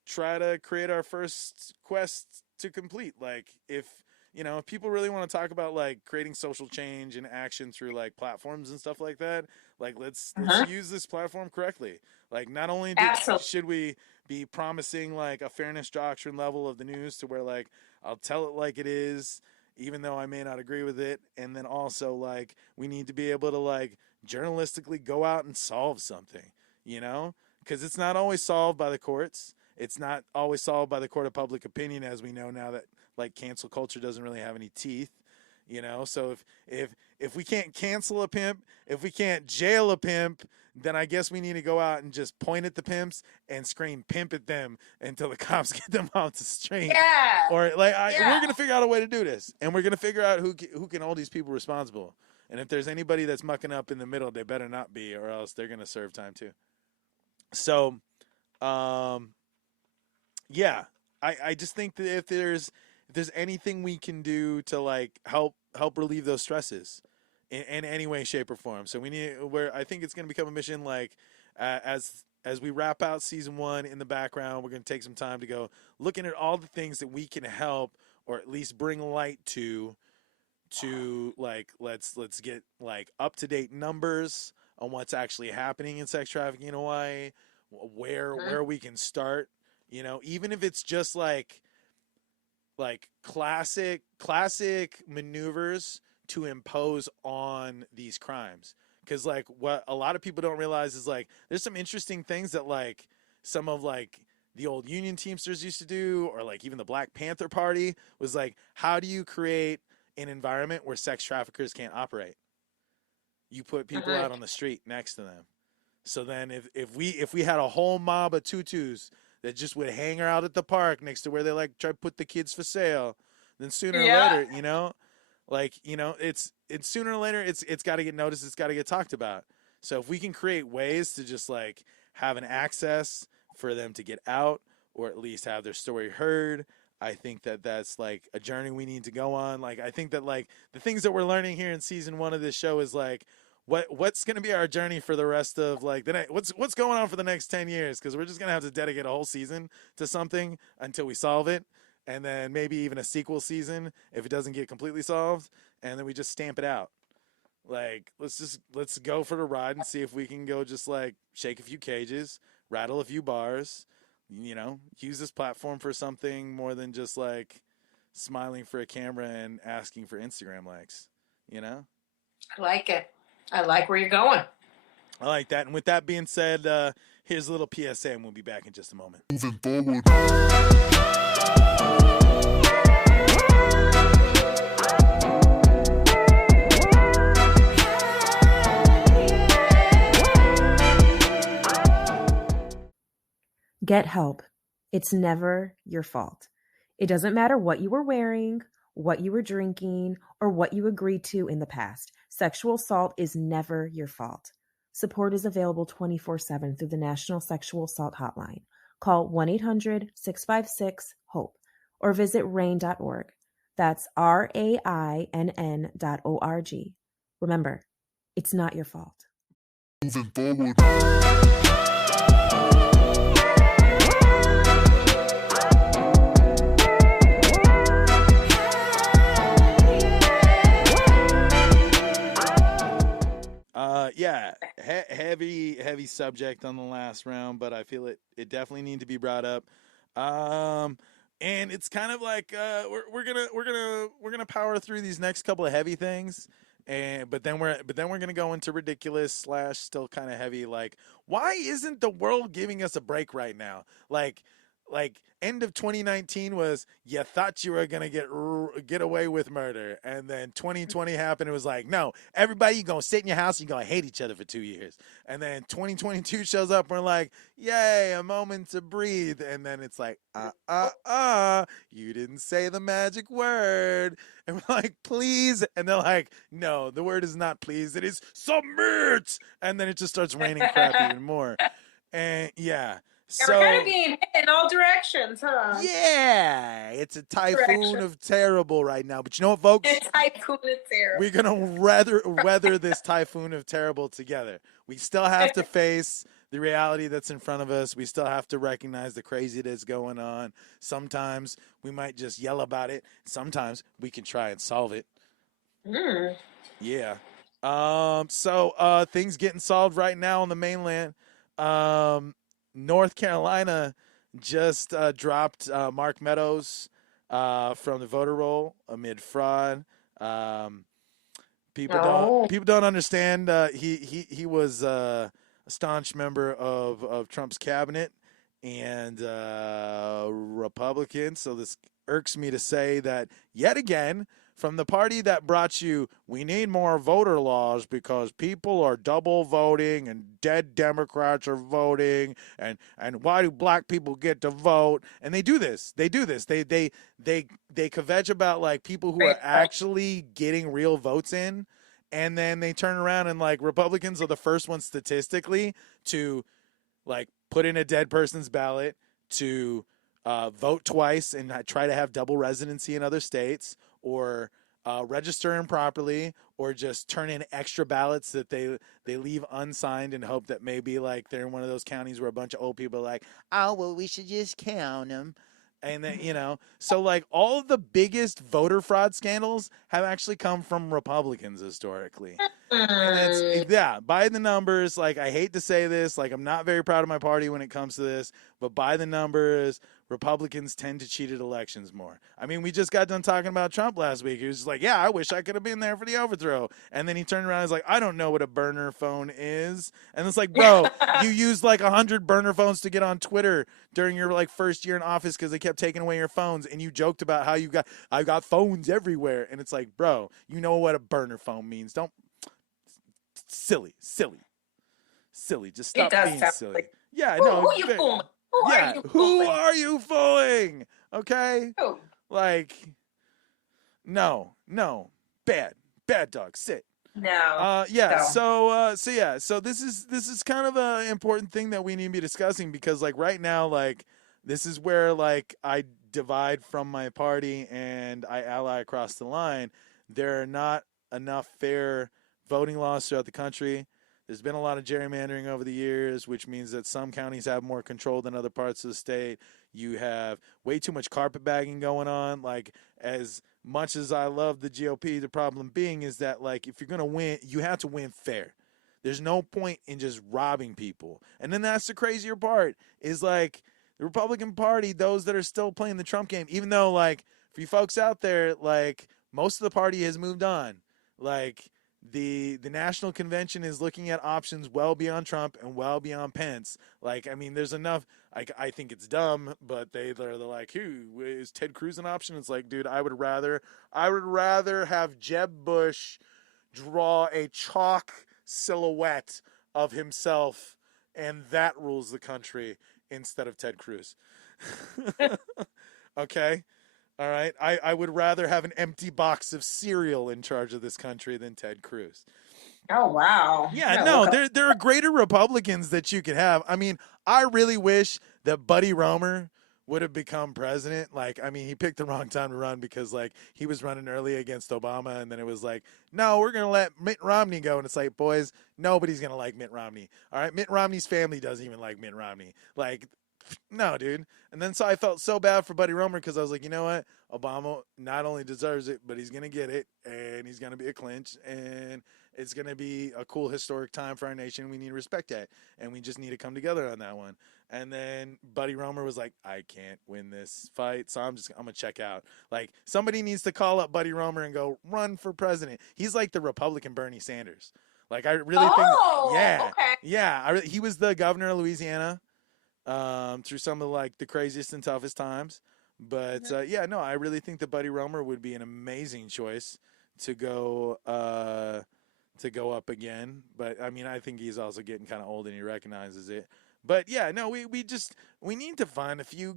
try to create our first quest to complete. Like if you know, if people really want to talk about like creating social change and action through like platforms and stuff like that, like let's use this platform correctly. Like not only should we be promising like a fairness doctrine level of the news to where like I'll tell it like it is, even though I may not agree with it, and then also like we need to be able to like journalistically go out and solve something, you know, because it's not always solved by the courts. It's not always solved by the court of public opinion, as we know now that like cancel culture doesn't really have any teeth, you know. So if we can't cancel a pimp, if we can't jail a pimp, then I guess we need to go out and just point at the pimps and scream pimp at them until the cops get them off the street. Yeah. Or like we're gonna figure out a way to do this, and we're gonna figure out who can hold these people responsible. And if there's anybody that's mucking up in the middle, they better not be, or else they're gonna serve time too. So, yeah, I just think that if there's anything we can do to like help relieve those stresses in any way, shape, or form. So I think it's going to become a mission like as we wrap out season 1 in the background, we're going to take some time to go looking at all the things that we can help or at least bring light to like let's get like up to date numbers on what's actually happening in sex trafficking in Hawaii, where we can start, you know, even if it's just like classic maneuvers to impose on these crimes. Because like what a lot of people don't realize is like there's some interesting things that like some of like the old Union Teamsters used to do, or like even the Black Panther Party was like, how do you create an environment where sex traffickers can't operate? You put people out on the street next to them. So then if we had a whole mob of tutus that just would hang out at the park next to where they like try to put the kids for sale, then sooner or later, you know, like, you know, it's sooner or later it's got to get noticed, it's got to get talked about. So if we can create ways to just like have an access for them to get out or at least have their story heard, I think that that's like a journey we need to go on. Like I think that like the things that we're learning here in season 1 of this show is like what's going to be our journey for the rest of like what's going on for the next 10 years, because we're just going to have to dedicate a whole season to something until we solve it, and then maybe even a sequel season if it doesn't get completely solved, and then we just stamp it out. Like let's go for the ride and see if we can go just like shake a few cages, rattle a few bars, you know, use this platform for something more than just like smiling for a camera and asking for Instagram likes, you know? I like it. I like where you're going. I like that. And with that being said, here's a little PSA, and we'll be back in just a moment. Moving forward. Get help. It's never your fault. It doesn't matter what you were wearing, what you were drinking, or what you agreed to in the past. Sexual assault is never your fault. Support is available 24/7 through the National Sexual Assault Hotline. Call 1-800-656-HOPE or visit rain.org. That's RAINN.org. Remember, it's not your fault. Moving forward. Heavy subject on the last round, but I feel it definitely need to be brought up. And it's kind of like we're gonna power through these next couple of heavy things, but then we're gonna go into ridiculous / still kind of heavy. Like, why isn't the world giving us a break right now? Like end of 2019 was, you thought you were gonna get away with murder, and then 2020 happened. It was like, no, everybody, you gonna sit in your house, you gonna hate each other for 2 years, and then 2022 shows up, and we're like, yay, a moment to breathe, and then it's like, you didn't say the magic word, and we're like, please, and they're like, no, the word is not please, it is submit, and then it just starts raining crap even more, and yeah. So, we're kind of being hit in all directions, huh? Yeah, it's a typhoon of terrible right now. But you know what, folks? A typhoon of terrible. We're gonna weather this typhoon of terrible together. We still have to face the reality that's in front of us. We still have to recognize the crazy that's going on. Sometimes we might just yell about it. Sometimes we can try and solve it. Yeah. So things getting solved right now on the mainland. North Carolina just dropped Mark Meadows from the voter roll amid fraud. People don't understand. He was a staunch member of Trump's cabinet and Republican. So this irks me to say that yet again, from the party that brought you, we need more voter laws because people are double voting and dead Democrats are voting, and why do black people get to vote? And they do this. They kvetch about like people who are actually getting real votes in, and then they turn around and like Republicans are the first ones statistically to like put in a dead person's ballot, to vote twice and try to have double residency in other states, or register improperly, or just turn in extra ballots that they leave unsigned and hope that maybe like they're in one of those counties where a bunch of old people are like, oh, well, we should just count them. And then, so like all of the biggest voter fraud scandals have actually come from Republicans historically. And that's, yeah, by the numbers, like I hate to say this, like I'm not very proud of my party when it comes to this, but by the numbers, Republicans tend to cheat at elections more. I mean, we just got done talking about Trump last week. He was just like, yeah, I wish I could have been there for the overthrow. And then he turned around and was like, I don't know what a burner phone is. And it's like, bro, you used like 100 burner phones to get on Twitter during your like first year in office because they kept taking away your phones. And you joked about how I got phones everywhere. And it's like, bro, you know what a burner phone means. Don't. Silly. Just stop being silly. Like, yeah, no. Who you fooling? Who are you fooling? Okay? Who? Like, no. Bad dog, sit. No. So this is kind of an important thing that we need to be discussing, because like right now, like this is where like I divide from my party and I ally across the line. There are not enough fair voting laws throughout the country. There's been a lot of gerrymandering over the years, which means that some counties have more control than other parts of the state. You have way too much carpetbagging going on. Like, as much as I love the GOP, the problem being is that, like, if you're going to win, you have to win fair. There's no point in just robbing people. And then that's the crazier part, is, like, the Republican Party, those that are still playing the Trump game, even though, like, for you folks out there, like, most of the party has moved on. Like, the national convention is looking at options well beyond Trump and well beyond Pence. Like, I mean, there's enough. I think it's dumb, but they're like, who is Ted Cruz an option? It's like, dude, I would rather have Jeb Bush draw a chalk silhouette of himself, and that rules the country, instead of Ted Cruz. Okay. All right, I would rather have an empty box of cereal in charge of this country than Ted Cruz. Oh, wow. Yeah, no, there are greater Republicans that you could have. I mean, I really wish that Buddy Roemer would have become president. Like, I mean, he picked the wrong time to run because, like, he was running early against Obama, and then it was like, no, we're going to let Mitt Romney go. And it's like, boys, nobody's going to like Mitt Romney. All right, Mitt Romney's family doesn't even like Mitt Romney. Like, no, dude. And then so I felt so bad for Buddy Roemer because I was like, you know what? Obama not only deserves it, but he's going to get it. and he's going to be a clinch, and it's going to be a cool historic time for our nation. We need to respect that, and we just need to come together on that one. And then Buddy Romer was like, I can't win this fight, so I'm going to check out. Like, somebody needs to call up Buddy Romer and go, run for president. He's like the Republican Bernie Sanders. Like, I really think, yeah, okay. yeah. He was the governor of Louisiana through some of like the craziest and toughest times. But yeah, no, I really think that Buddy Romer would be an amazing choice to go up again. But I mean, I think he's also getting kind of old and he recognizes it. But yeah, no, we need to find a few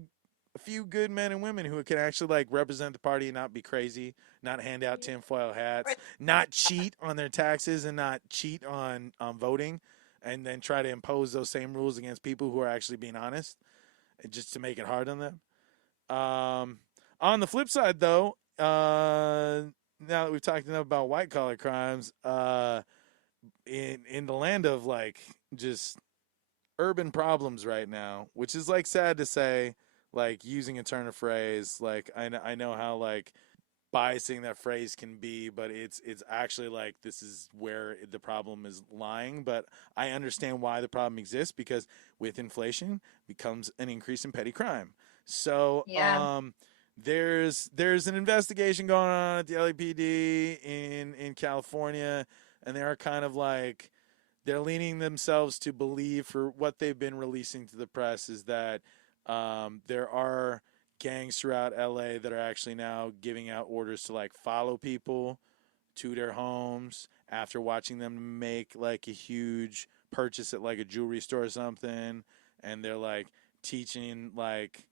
good men and women who can actually like represent the party and not be crazy, not hand out tinfoil hats, not cheat on their taxes and not cheat on voting, and then try to impose those same rules against people who are actually being honest, just to make it hard on them. On the flip side, though, now that we've talked enough about white collar crimes, in the land of like just urban problems right now, which is like sad to say, like using a turn of phrase, like I know how like biasing that phrase can be, but it's actually like this is where the problem is lying. But I understand why the problem exists, because with inflation becomes an increase in petty crime. So there's an investigation going on at the LAPD in California, and they are kind of like they're leaning themselves to believe, for what they've been releasing to the press, is that there are gangs throughout LA that are actually now giving out orders to like follow people to their homes after watching them make like a huge purchase at like a jewelry store or something, and they're like teaching like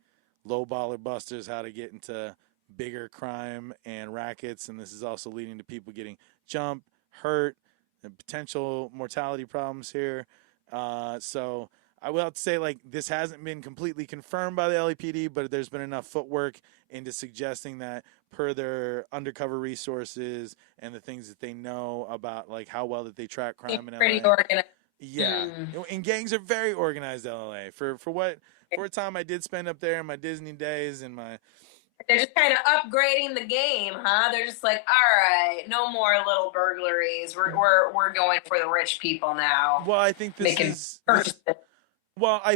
low baller busters how to get into bigger crime and rackets, and this is also leading to people getting jumped, hurt, and potential mortality problems here. So I will have to say, like, this hasn't been completely confirmed by the LAPD, but there's been enough footwork into suggesting that, per their undercover resources and the things that they know about, like, how well that they track crime in LA. Pretty organized. Yeah, and gangs are very organized in LA. For a time I did spend up there in my Disney days and my. They're just kind of upgrading the game, huh? They're just like, all right, no more little burglaries. We're going for the rich people now. Well, I think I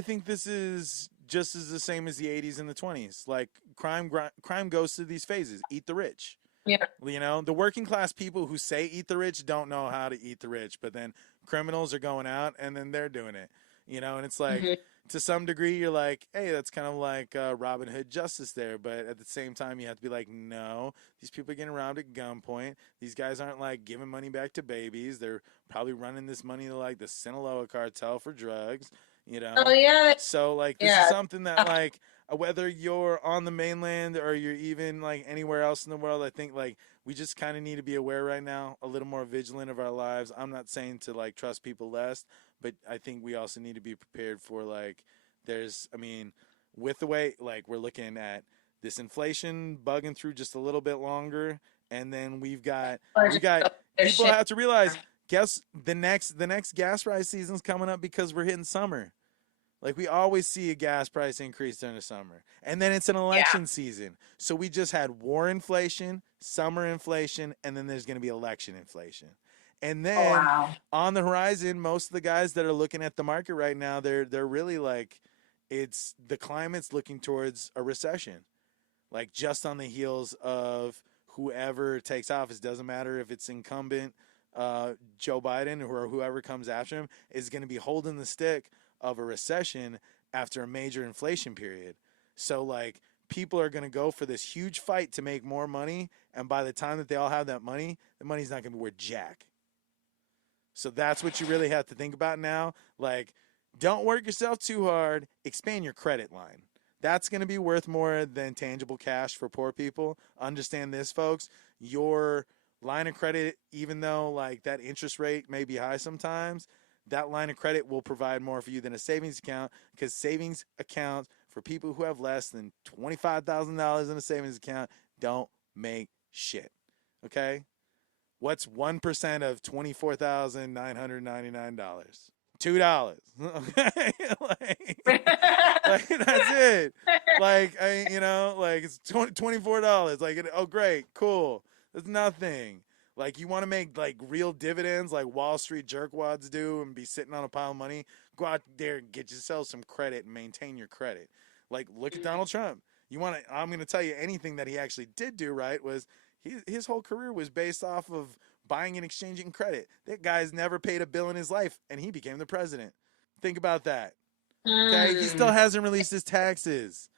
think this is just as the same as the 80s and the 20s. Like, crime goes through these phases. Eat the rich. Yeah. You know, the working class people who say eat the rich don't know how to eat the rich, but then criminals are going out and then they're doing it. You know, and it's like, to some degree, you're like, hey, that's kind of like Robin Hood justice there. But at the same time, you have to be like, no, these people are getting robbed at gunpoint. These guys aren't like giving money back to babies. They're probably running this money to like the Sinaloa cartel for drugs. You know? Oh, yeah. So, like, this is something that, like, whether you're on the mainland or you're even, like, anywhere else in the world, I think, like, we just kind of need to be aware right now, a little more vigilant of our lives. I'm not saying to, like, trust people less, but I think we also need to be prepared for, like, with the way, like, we're looking at this inflation bugging through just a little bit longer, and then we've got people have to realize, guess the next gas price season's coming up because we're hitting summer. Like, we always see a gas price increase during the summer. And then it's an election season. So we just had war inflation, summer inflation, and then there's going to be election inflation. And then on the horizon, most of the guys that are looking at the market right now, they're really like, it's the climate's looking towards a recession. Like, just on the heels of whoever takes office, doesn't matter if it's incumbent Joe Biden or whoever comes after him, is going to be holding the stick of a recession after a major inflation period. So, like, people are going to go for this huge fight to make more money, and by the time that they all have that money, the money's not going to be worth jack. So that's what you really have to think about now. Like, don't work yourself too hard. Expand your credit line. That's going to be worth more than tangible cash for poor people. Understand this, folks. Your line of credit, even though, like, that interest rate may be high sometimes, that line of credit will provide more for you than a savings account, because savings accounts for people who have less than $25,000 in a savings account don't make shit. Okay? What's 1% of $24,999? $2. Okay? like, that's it. Like, it's $24. Like, oh, great, cool. That's nothing. Like, you want to make like real dividends like Wall Street jerkwads do and be sitting on a pile of money? Go out there and get yourself some credit and maintain your credit. Like, look at Donald Trump. I'm going to tell you, anything that he actually did do right was his whole career was based off of buying and exchanging credit. That guy's never paid a bill in his life, and he became the president. Think about that. Okay? He still hasn't released his taxes.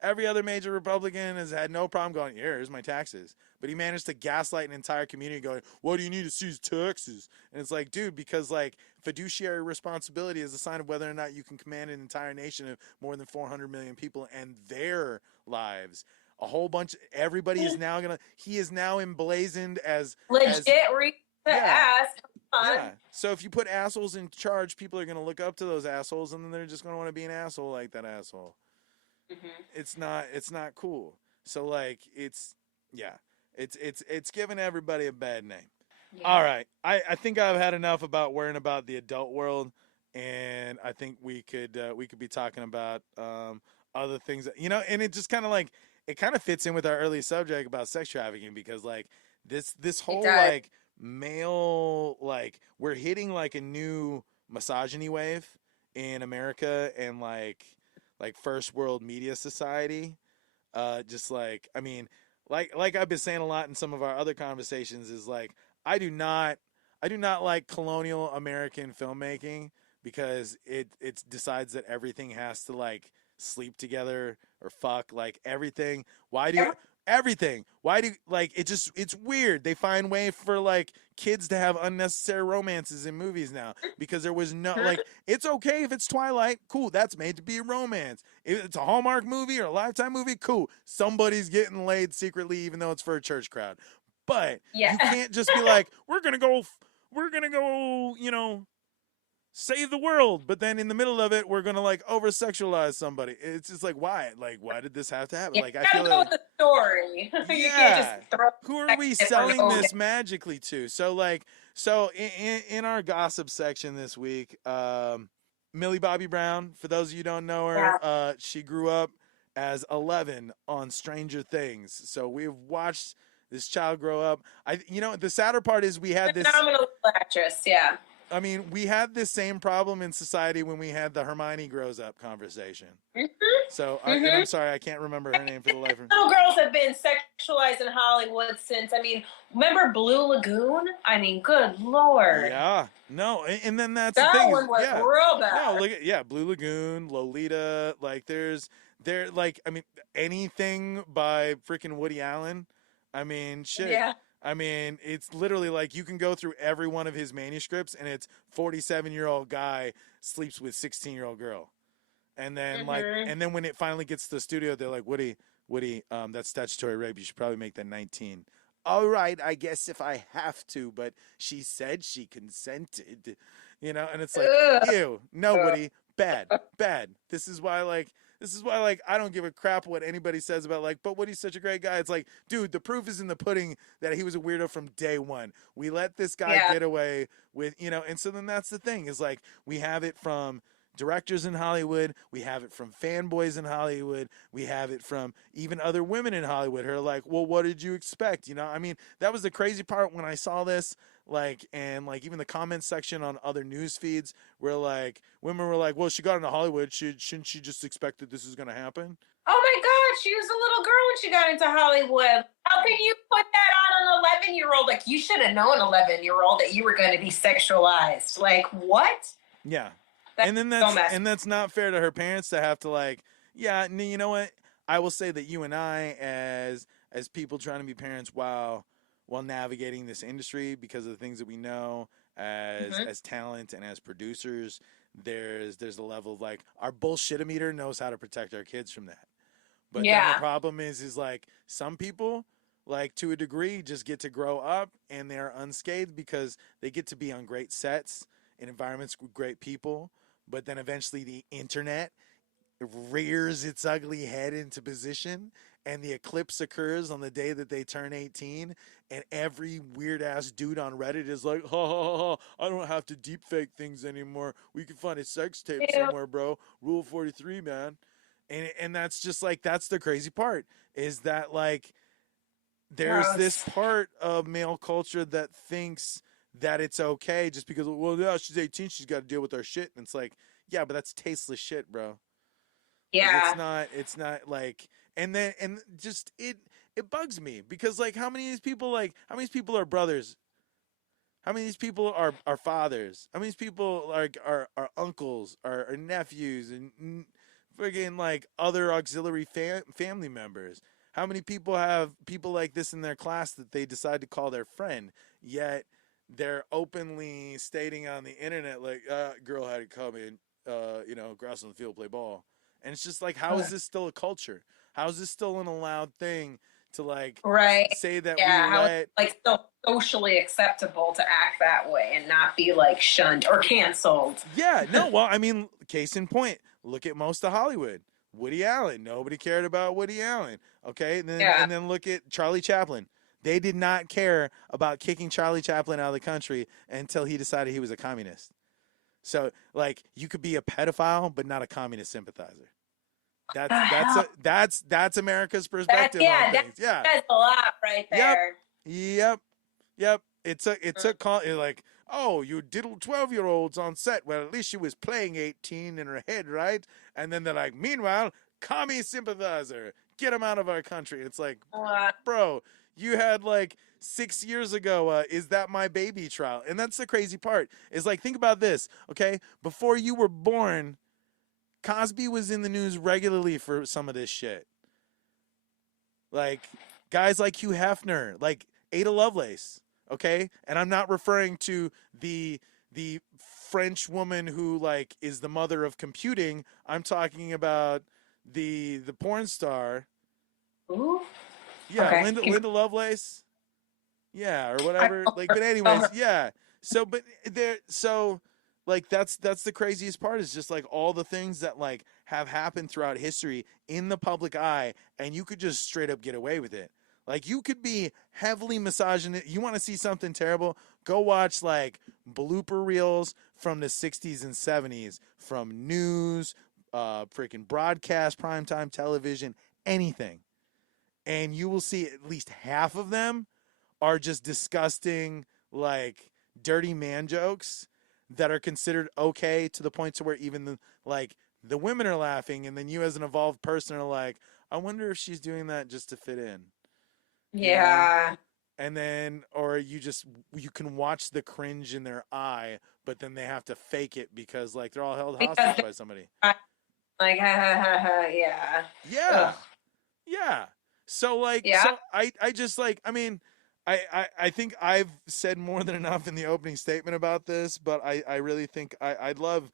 Every other major Republican has had no problem going, here's my taxes. But he managed to gaslight an entire community going, what do you need to see his taxes? And it's like, dude, because like fiduciary responsibility is a sign of whether or not you can command an entire nation of more than 400 million people and their lives. A whole bunch, everybody is now he is now emblazoned as legit ass. Yeah. So if you put assholes in charge, people are going to look up to those assholes, and then they're just going to want to be an asshole like that asshole. It's not cool. So like it's giving everybody a bad name. Yeah. All right. I think I've had enough about worrying about the adult world, and I think we could be talking about other things that, and it just kind of like it kind of fits in with our early subject about sex trafficking, because like this whole like male, like we're hitting like a new misogyny wave in America and like first world media society. Just like, I mean, like I've been saying a lot in some of our other conversations is like, I do not like colonial American filmmaking because it decides that everything has to like sleep together or fuck, like everything. Everything. Why do like it's weird. They find way for like kids to have unnecessary romances in movies now because there was no like it's okay if it's Twilight, cool, that's made to be a romance. If it's a Hallmark movie or a Lifetime movie, cool. Somebody's getting laid secretly even though it's for a church crowd. But you can't just be like, we're gonna go, save the world, but then in the middle of it, we're gonna like over sexualize somebody. It's just like, why? Like, why did this have to happen? Like, I feel go with the story. Yeah. You can't just throw. Who are we selling this magically to? So in our gossip section this week, Millie Bobby Brown. For those of you who don't know her, she grew up as 11 on Stranger Things. So we've watched this child grow up. The sadder part is we had this phenomenal actress. Yeah. I mean, we had this same problem in society when we had the Hermione grows up conversation. So, I'm sorry, I can't remember her name for the life of me. Little girls have been sexualized in Hollywood since, remember Blue Lagoon? Good Lord. Yeah. No, and then that's that the thing. That one was real bad. No, look at, Blue Lagoon, Lolita, like anything by freaking Woody Allen. Shit. Yeah. It's literally like you can go through every one of his manuscripts and it's 47-year-old guy sleeps with 16-year-old girl. And then and then when it finally gets to the studio, they're like, Woody, that's statutory rape. You should probably make that 19. All right, I guess if I have to, but she said she consented, and it's like, ew, no, Woody, bad. This is why I don't give a crap what anybody says about but Woody's such a great guy. It's like, dude, the proof is in the pudding that he was a weirdo from day one. We let this guy get away with, and so then that's the thing is like, we have it from directors in Hollywood. We have it from fanboys in Hollywood. We have it from even other women in Hollywood who are like, well, what did you expect? That was the crazy part when I saw this. Even the comment section on other news feeds where women were like, well, she got into Hollywood. Shouldn't she just expect that this is going to happen? Oh my God, she was a little girl when she got into Hollywood. How can you put that on an 11-year-old? Like, you should have known, 11-year-old, that you were going to be sexualized. Like, what? Yeah. That's and then that's not fair to her parents to have to you know what? I will say that you and I as people trying to be parents while navigating this industry because of the things that we know as talent and as producers, there's a level of our bullshit-o-meter knows how to protect our kids from that. But then the problem is some people to a degree just get to grow up and they're unscathed because they get to be on great sets in environments with great people. But then eventually the internet rears its ugly head into position and the eclipse occurs on the day that they turn 18 and every weird ass dude on Reddit is like, ha ha ha, I don't have to deep fake things anymore. We can find a sex tape somewhere, bro. Rule 43, man. And that's just that's the crazy part is that there's this part of male culture that thinks that it's okay just because, well, yeah, she's 18, she's got to deal with our shit. And it's like, yeah, but that's tasteless shit, bro. Yeah. Like, it's not like, and just, it bugs me because, like, how many of these people are brothers? How many of these people are fathers? How many of these people are uncles, are nephews, and friggin' like other auxiliary family members? How many people have people like this in their class that they decide to call their friend, yet they're openly stating on the internet like, girl had it coming, grass on the field, play ball. And it's just like, how is this still a culture? How is this still an allowed thing to, like, say that we let... like, so socially acceptable to act that way and not be, like, shunned or canceled. Yeah, no, well, I mean, case in point, look at most of Hollywood. Woody Allen. Nobody cared about Woody Allen. Okay, and then look at Charlie Chaplin. They did not care about kicking Charlie Chaplin out of the country until he decided he was a communist. So, like, you could be a pedophile, but not a communist sympathizer. That's America's perspective on things. Yeah, that's a lot right there. Yep. It's a call. Like, oh, you diddled 12-year-olds on set. Well, at least she was playing 18 in her head, right? And then they're like, meanwhile, commie sympathizer, get him out of our country. It's like, bro, you had, like, 6 years ago, Is That My Baby trial. And that's the crazy part. Is, like, think about this, okay? Before you were born, Cosby was in the news regularly for some of this shit. Like, guys like Hugh Hefner, like Ada Lovelace, okay? And I'm not referring to the French woman who, like, is the mother of computing. I'm talking about the porn star. Ooh. Yeah, okay. Linda Lovelace. Yeah, or whatever. Like, but anyways, yeah. So like, that's the craziest part, is just, like, all the things that, like, have happened throughout history in the public eye, and you could just straight up get away with it. Like, you could be heavily misogynist. You want to see something terrible? Go watch, like, blooper reels from the 60s and 70s from news, freaking broadcast, primetime television, anything. And you will see at least half of them are just disgusting, like, dirty man jokes that are considered okay to the point to where even the women are laughing, and then you as an evolved person are like, I wonder if she's doing that just to fit in. Yeah. You know? And then, or you can watch the cringe in their eye, but then they have to fake it because, like, they're all held hostage by somebody. Like, yeah. Yeah. Ugh. Yeah. So, like, so I just, like, I mean, I think I've said more than enough in the opening statement about this, but I really think I'd love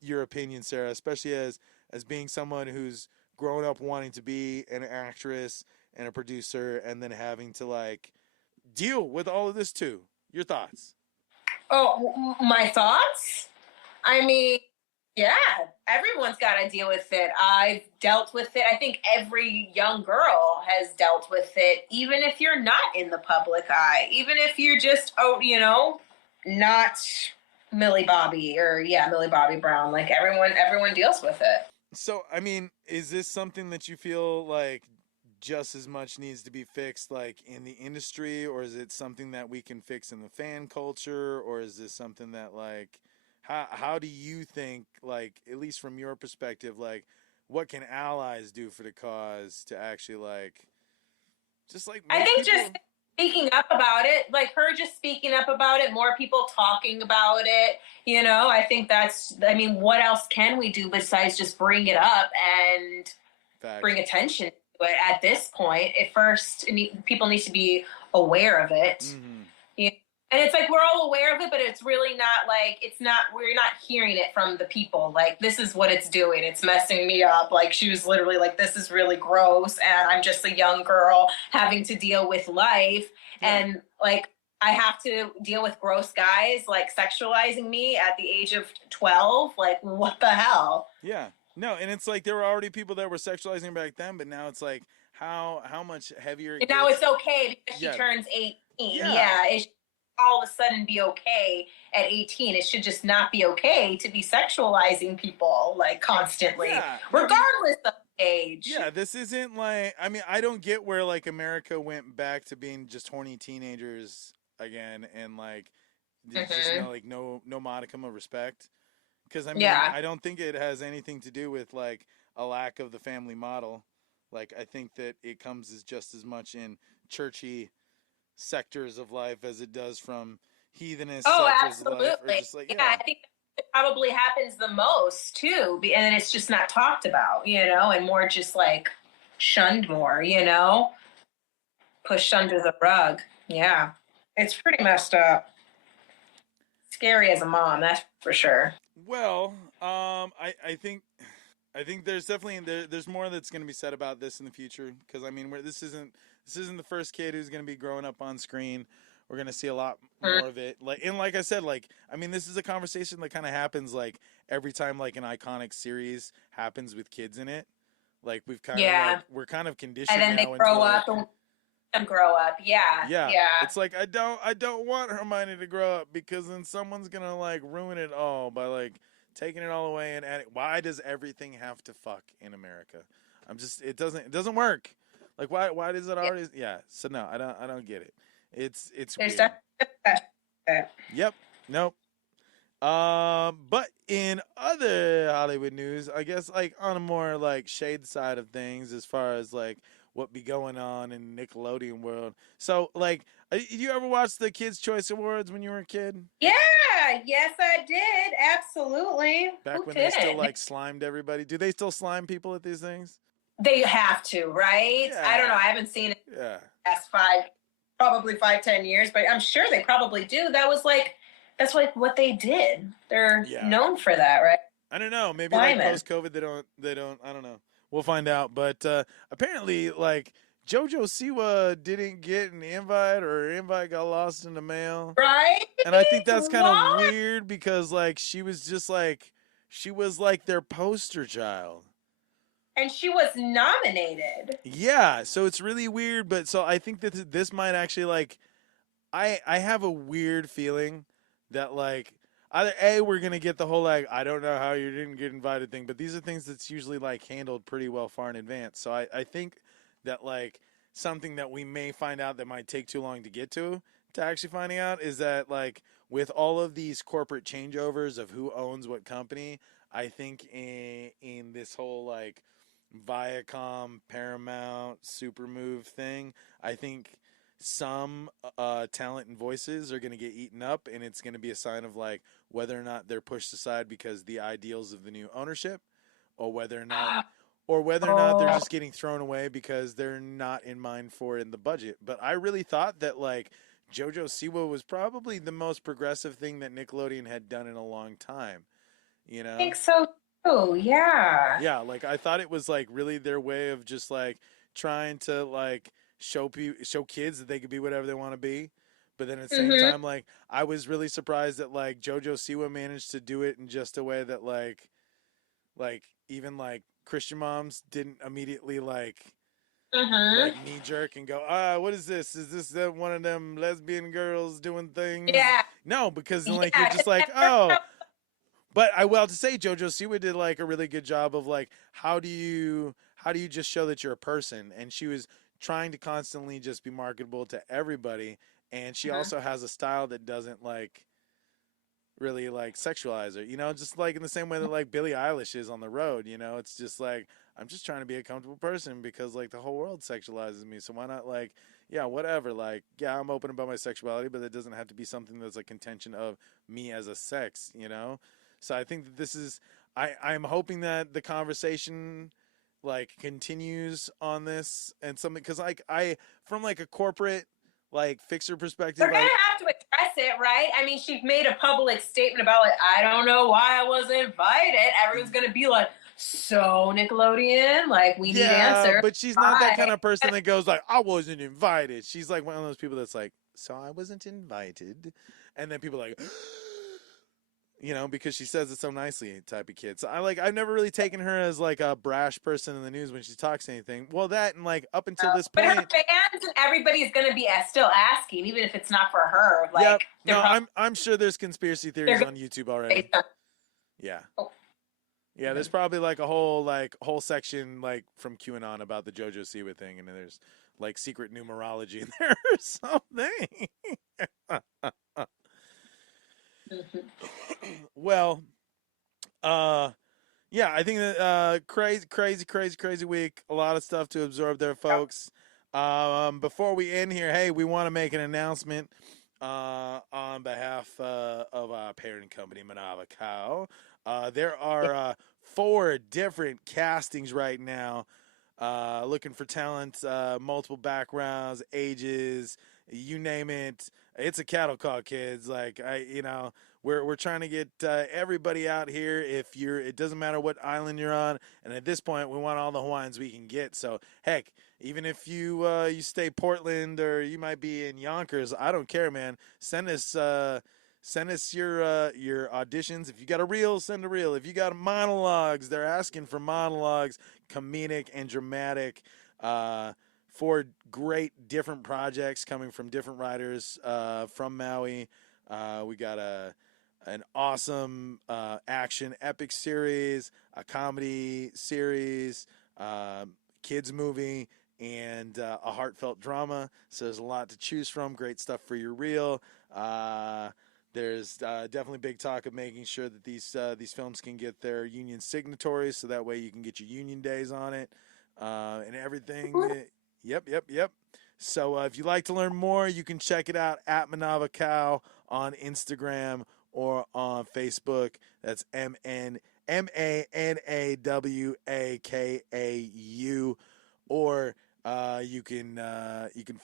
your opinion, Sarah, especially as being someone who's grown up wanting to be an actress and a producer, and then having to, like, deal with all of this too. Your thoughts? Oh, my thoughts? I mean, yeah, everyone's got to deal with it. I've dealt with it. I think every young girl has dealt with it, even if you're not in the public eye, even if you're just, not Millie Bobby Brown. Like, everyone deals with it. So, I mean, is this something that you feel like just as much needs to be fixed, like, in the industry, or is it something that we can fix in the fan culture, or is this something that, like, how do you think, like, at least from your perspective, like, what can allies do for the cause to actually, like, just, like, I think just speaking up about it, like her just speaking up about it, more people talking about it, I think what else can we do besides just bring it up and bring attention to it at this point? At first, people need to be aware of it. Mm-hmm. And it's like, we're all aware of it, but it's really not like, we're not hearing it from the people. Like, this is what it's doing. It's messing me up. Like, she was literally like, this is really gross. And I'm just a young girl having to deal with life. Yeah. And, like, I have to deal with gross guys, like, sexualizing me at the age of 12. Like, what the hell? Yeah. No, and it's like, there were already people that were sexualizing back then, but now it's like, how much heavier it gets. Now it's okay because she turns 18. Yeah. It should all of a sudden be okay at 18. It should just not be okay to be sexualizing people, like, constantly, regardless of age. Yeah, this isn't like, I mean, I don't get where like America went back to being just horny teenagers again, and like there's just no modicum of respect. Because I mean, Yeah. I don't think it has anything to do with like a lack of the family model. Like I think that it comes as just as much in churchy sectors of life as it does from heathenist sectors of life, or just like I think it probably happens the most too, and it's just not talked about, and more just like shunned more, pushed under the rug. Yeah, it's pretty messed up. Scary as a mom, that's for sure. Well, I think there's definitely there's more that's going to be said about this in the future, because I mean this isn't the first kid who's going to be growing up on screen. We're going to see a lot more of it. Like I said, like I mean this is a conversation that kind of happens like every time like an iconic series happens with kids in it. Like we've kind of like, we're kind of conditioned, and then now they grow into, up and grow up. Yeah. It's like I don't want Hermione to grow up, because then someone's going to like ruin it all by like taking it all away and adding. Why does everything have to fuck in America? It doesn't work. Like why does it already? Yeah. So no, I don't get it. It's There's weird. definitely. Yep. Nope. But in other Hollywood news, I guess like on a more like shade side of things, as far as like what be going on in the Nickelodeon world. So like, did you ever watch the Kids' Choice Awards when you were a kid? Yeah. Yes, I did. Absolutely. Back when they still like slimed everybody. Do they still slime people at these things? They have to, right? Yeah. I don't know. I haven't seen it. Yeah. Past probably 5-10 years, but I'm sure they probably do. That's like what they did. They're known for that, right? I don't know. Maybe like post-COVID, they don't. I don't know. We'll find out. But apparently, like JoJo Siwa didn't get an invite, or her invite got lost in the mail. Right. And I think that's kind of weird, because like she was like their poster child. And she was nominated. Yeah, so it's really weird, but so I think that this might actually like, I have a weird feeling that like either we're gonna get the whole like I don't know how you didn't get invited thing, but these are things that's usually like handled pretty well far in advance. So I think that like something that we may find out that might take too long to get to actually finding out is that like with all of these corporate changeovers of who owns what company, I think in this whole like Viacom, Paramount, Supermove thing, I think some talent and voices are going to get eaten up, and it's going to be a sign of like whether or not they're pushed aside because the ideals of the new ownership, or whether or not they're just getting thrown away because they're not in mind for it in the budget. But I really thought that like JoJo Siwa was probably the most progressive thing that Nickelodeon had done in a long time. You know? I think so too. Yeah. Yeah, like I thought it was like really their way of just like trying to like show kids that they could be whatever they want to be. But then at the same time, like I was really surprised that like JoJo Siwa managed to do it in just a way that like even like Christian moms didn't immediately like knee jerk and go, what is this? Is this one of them lesbian girls doing things? Yeah. No, because then, like you're just like, oh. But I will have to say JoJo Siwa did like a really good job of like how do you just show that you're a person, and she was trying to constantly just be marketable to everybody, and she also has a style that doesn't like really like sexualize her, you know, just like in the same way that like Billie Eilish is on the road, you know, it's just like I'm just trying to be a comfortable person because like the whole world sexualizes me, so why not like whatever, like I'm open about my sexuality, but it doesn't have to be something that's a contention of me as a sex, you know. So I think that this is I'm hoping that the conversation like continues on this and something, because like I from like a corporate like fixer perspective, they're gonna have to address it, right? I mean, she's made a public statement about like I don't know why I wasn't invited. Everyone's gonna be like, so Nickelodeon, like we need answers. But she's not that kind of person that goes like I wasn't invited. She's like one of those people that's like, so I wasn't invited, and then people are like you know, because she says it so nicely type of kid. So I've never really taken her as like a brash person in the news when she talks anything. Well, that and like up until this point, but her fans and everybody's gonna be still asking, even if it's not for her. Like, no, I'm sure there's conspiracy theories on YouTube already. Yeah. Yeah, there's probably like a whole section like from QAnon about the JoJo Siwa thing, and then there's like secret numerology in there or something. Well, yeah, I think that crazy week. A lot of stuff to absorb there, folks. Before we end here, hey, we want to make an announcement on behalf of our parent company, Manawa. There are 4 different castings right now, looking for talent, multiple backgrounds, ages, you name it. It's a cattle call, kids. Like we're trying to get everybody out here. It doesn't matter what island you're on, and at this point, we want all the Hawaiians we can get. So heck, even if you stay Portland or you might be in Yonkers, I don't care, man. Send us your auditions. If you got a reel, send a reel. If you got monologues, they're asking for monologues, comedic and dramatic, for great different projects coming from different writers from Maui. We got an awesome action epic series, a comedy series, kids movie, and a heartfelt drama. So there's a lot to choose from. Great stuff for your reel. There's definitely big talk of making sure that these films can get their union signatories, so that way you can get your union days on it and everything. Yep. So if you'd like to learn more, you can check it out at Manawa Cow on Instagram or on Facebook. That's MANAWAKAU. Or you can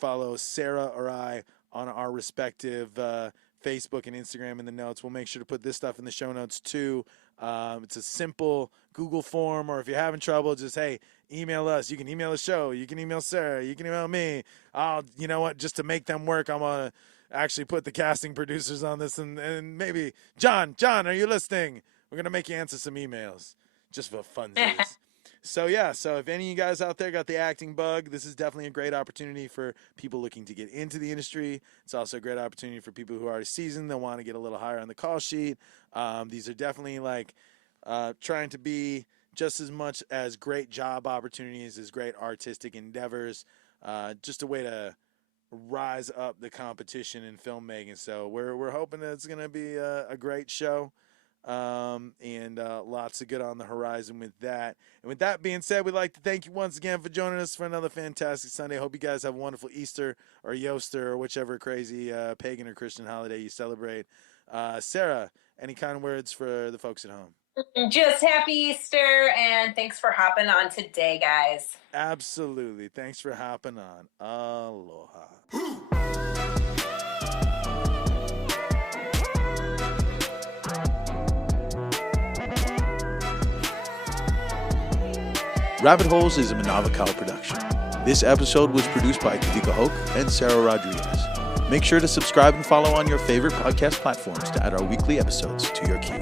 follow Sarah or I on our respective Facebook and Instagram in the notes. We'll make sure to put this stuff in the show notes too. It's a simple Google form, or if you're having trouble, just, hey, email us. You can email the show. You can email Sarah. You can email me. You know what? Just to make them work, I'm going to actually put the casting producers on this, and maybe, John, are you listening? We're going to make you answer some emails just for funsies. So if any of you guys out there got the acting bug, this is definitely a great opportunity for people looking to get into the industry. It's also a great opportunity for people who are already seasoned that want to get a little higher on the call sheet. These are definitely trying to be just as much as great job opportunities as great artistic endeavors. Just a way to rise up the competition in filmmaking. So we're hoping that it's going to be a great show. And lots of good on the horizon with that. And with that being said, we'd like to thank you once again for joining us for another fantastic Sunday. Hope you guys have a wonderful Easter or Yoster or whichever crazy pagan or Christian holiday you celebrate. Sarah, any kind words for the folks at home? Just happy Easter, and thanks for hopping on today, guys. Absolutely. Thanks for hopping on. Aloha. Rabbit Holes is a Manawa Cow production. This episode was produced by Kawika Hoke and Sarah Rodriguez. Make sure to subscribe and follow on your favorite podcast platforms to add our weekly episodes to your queue.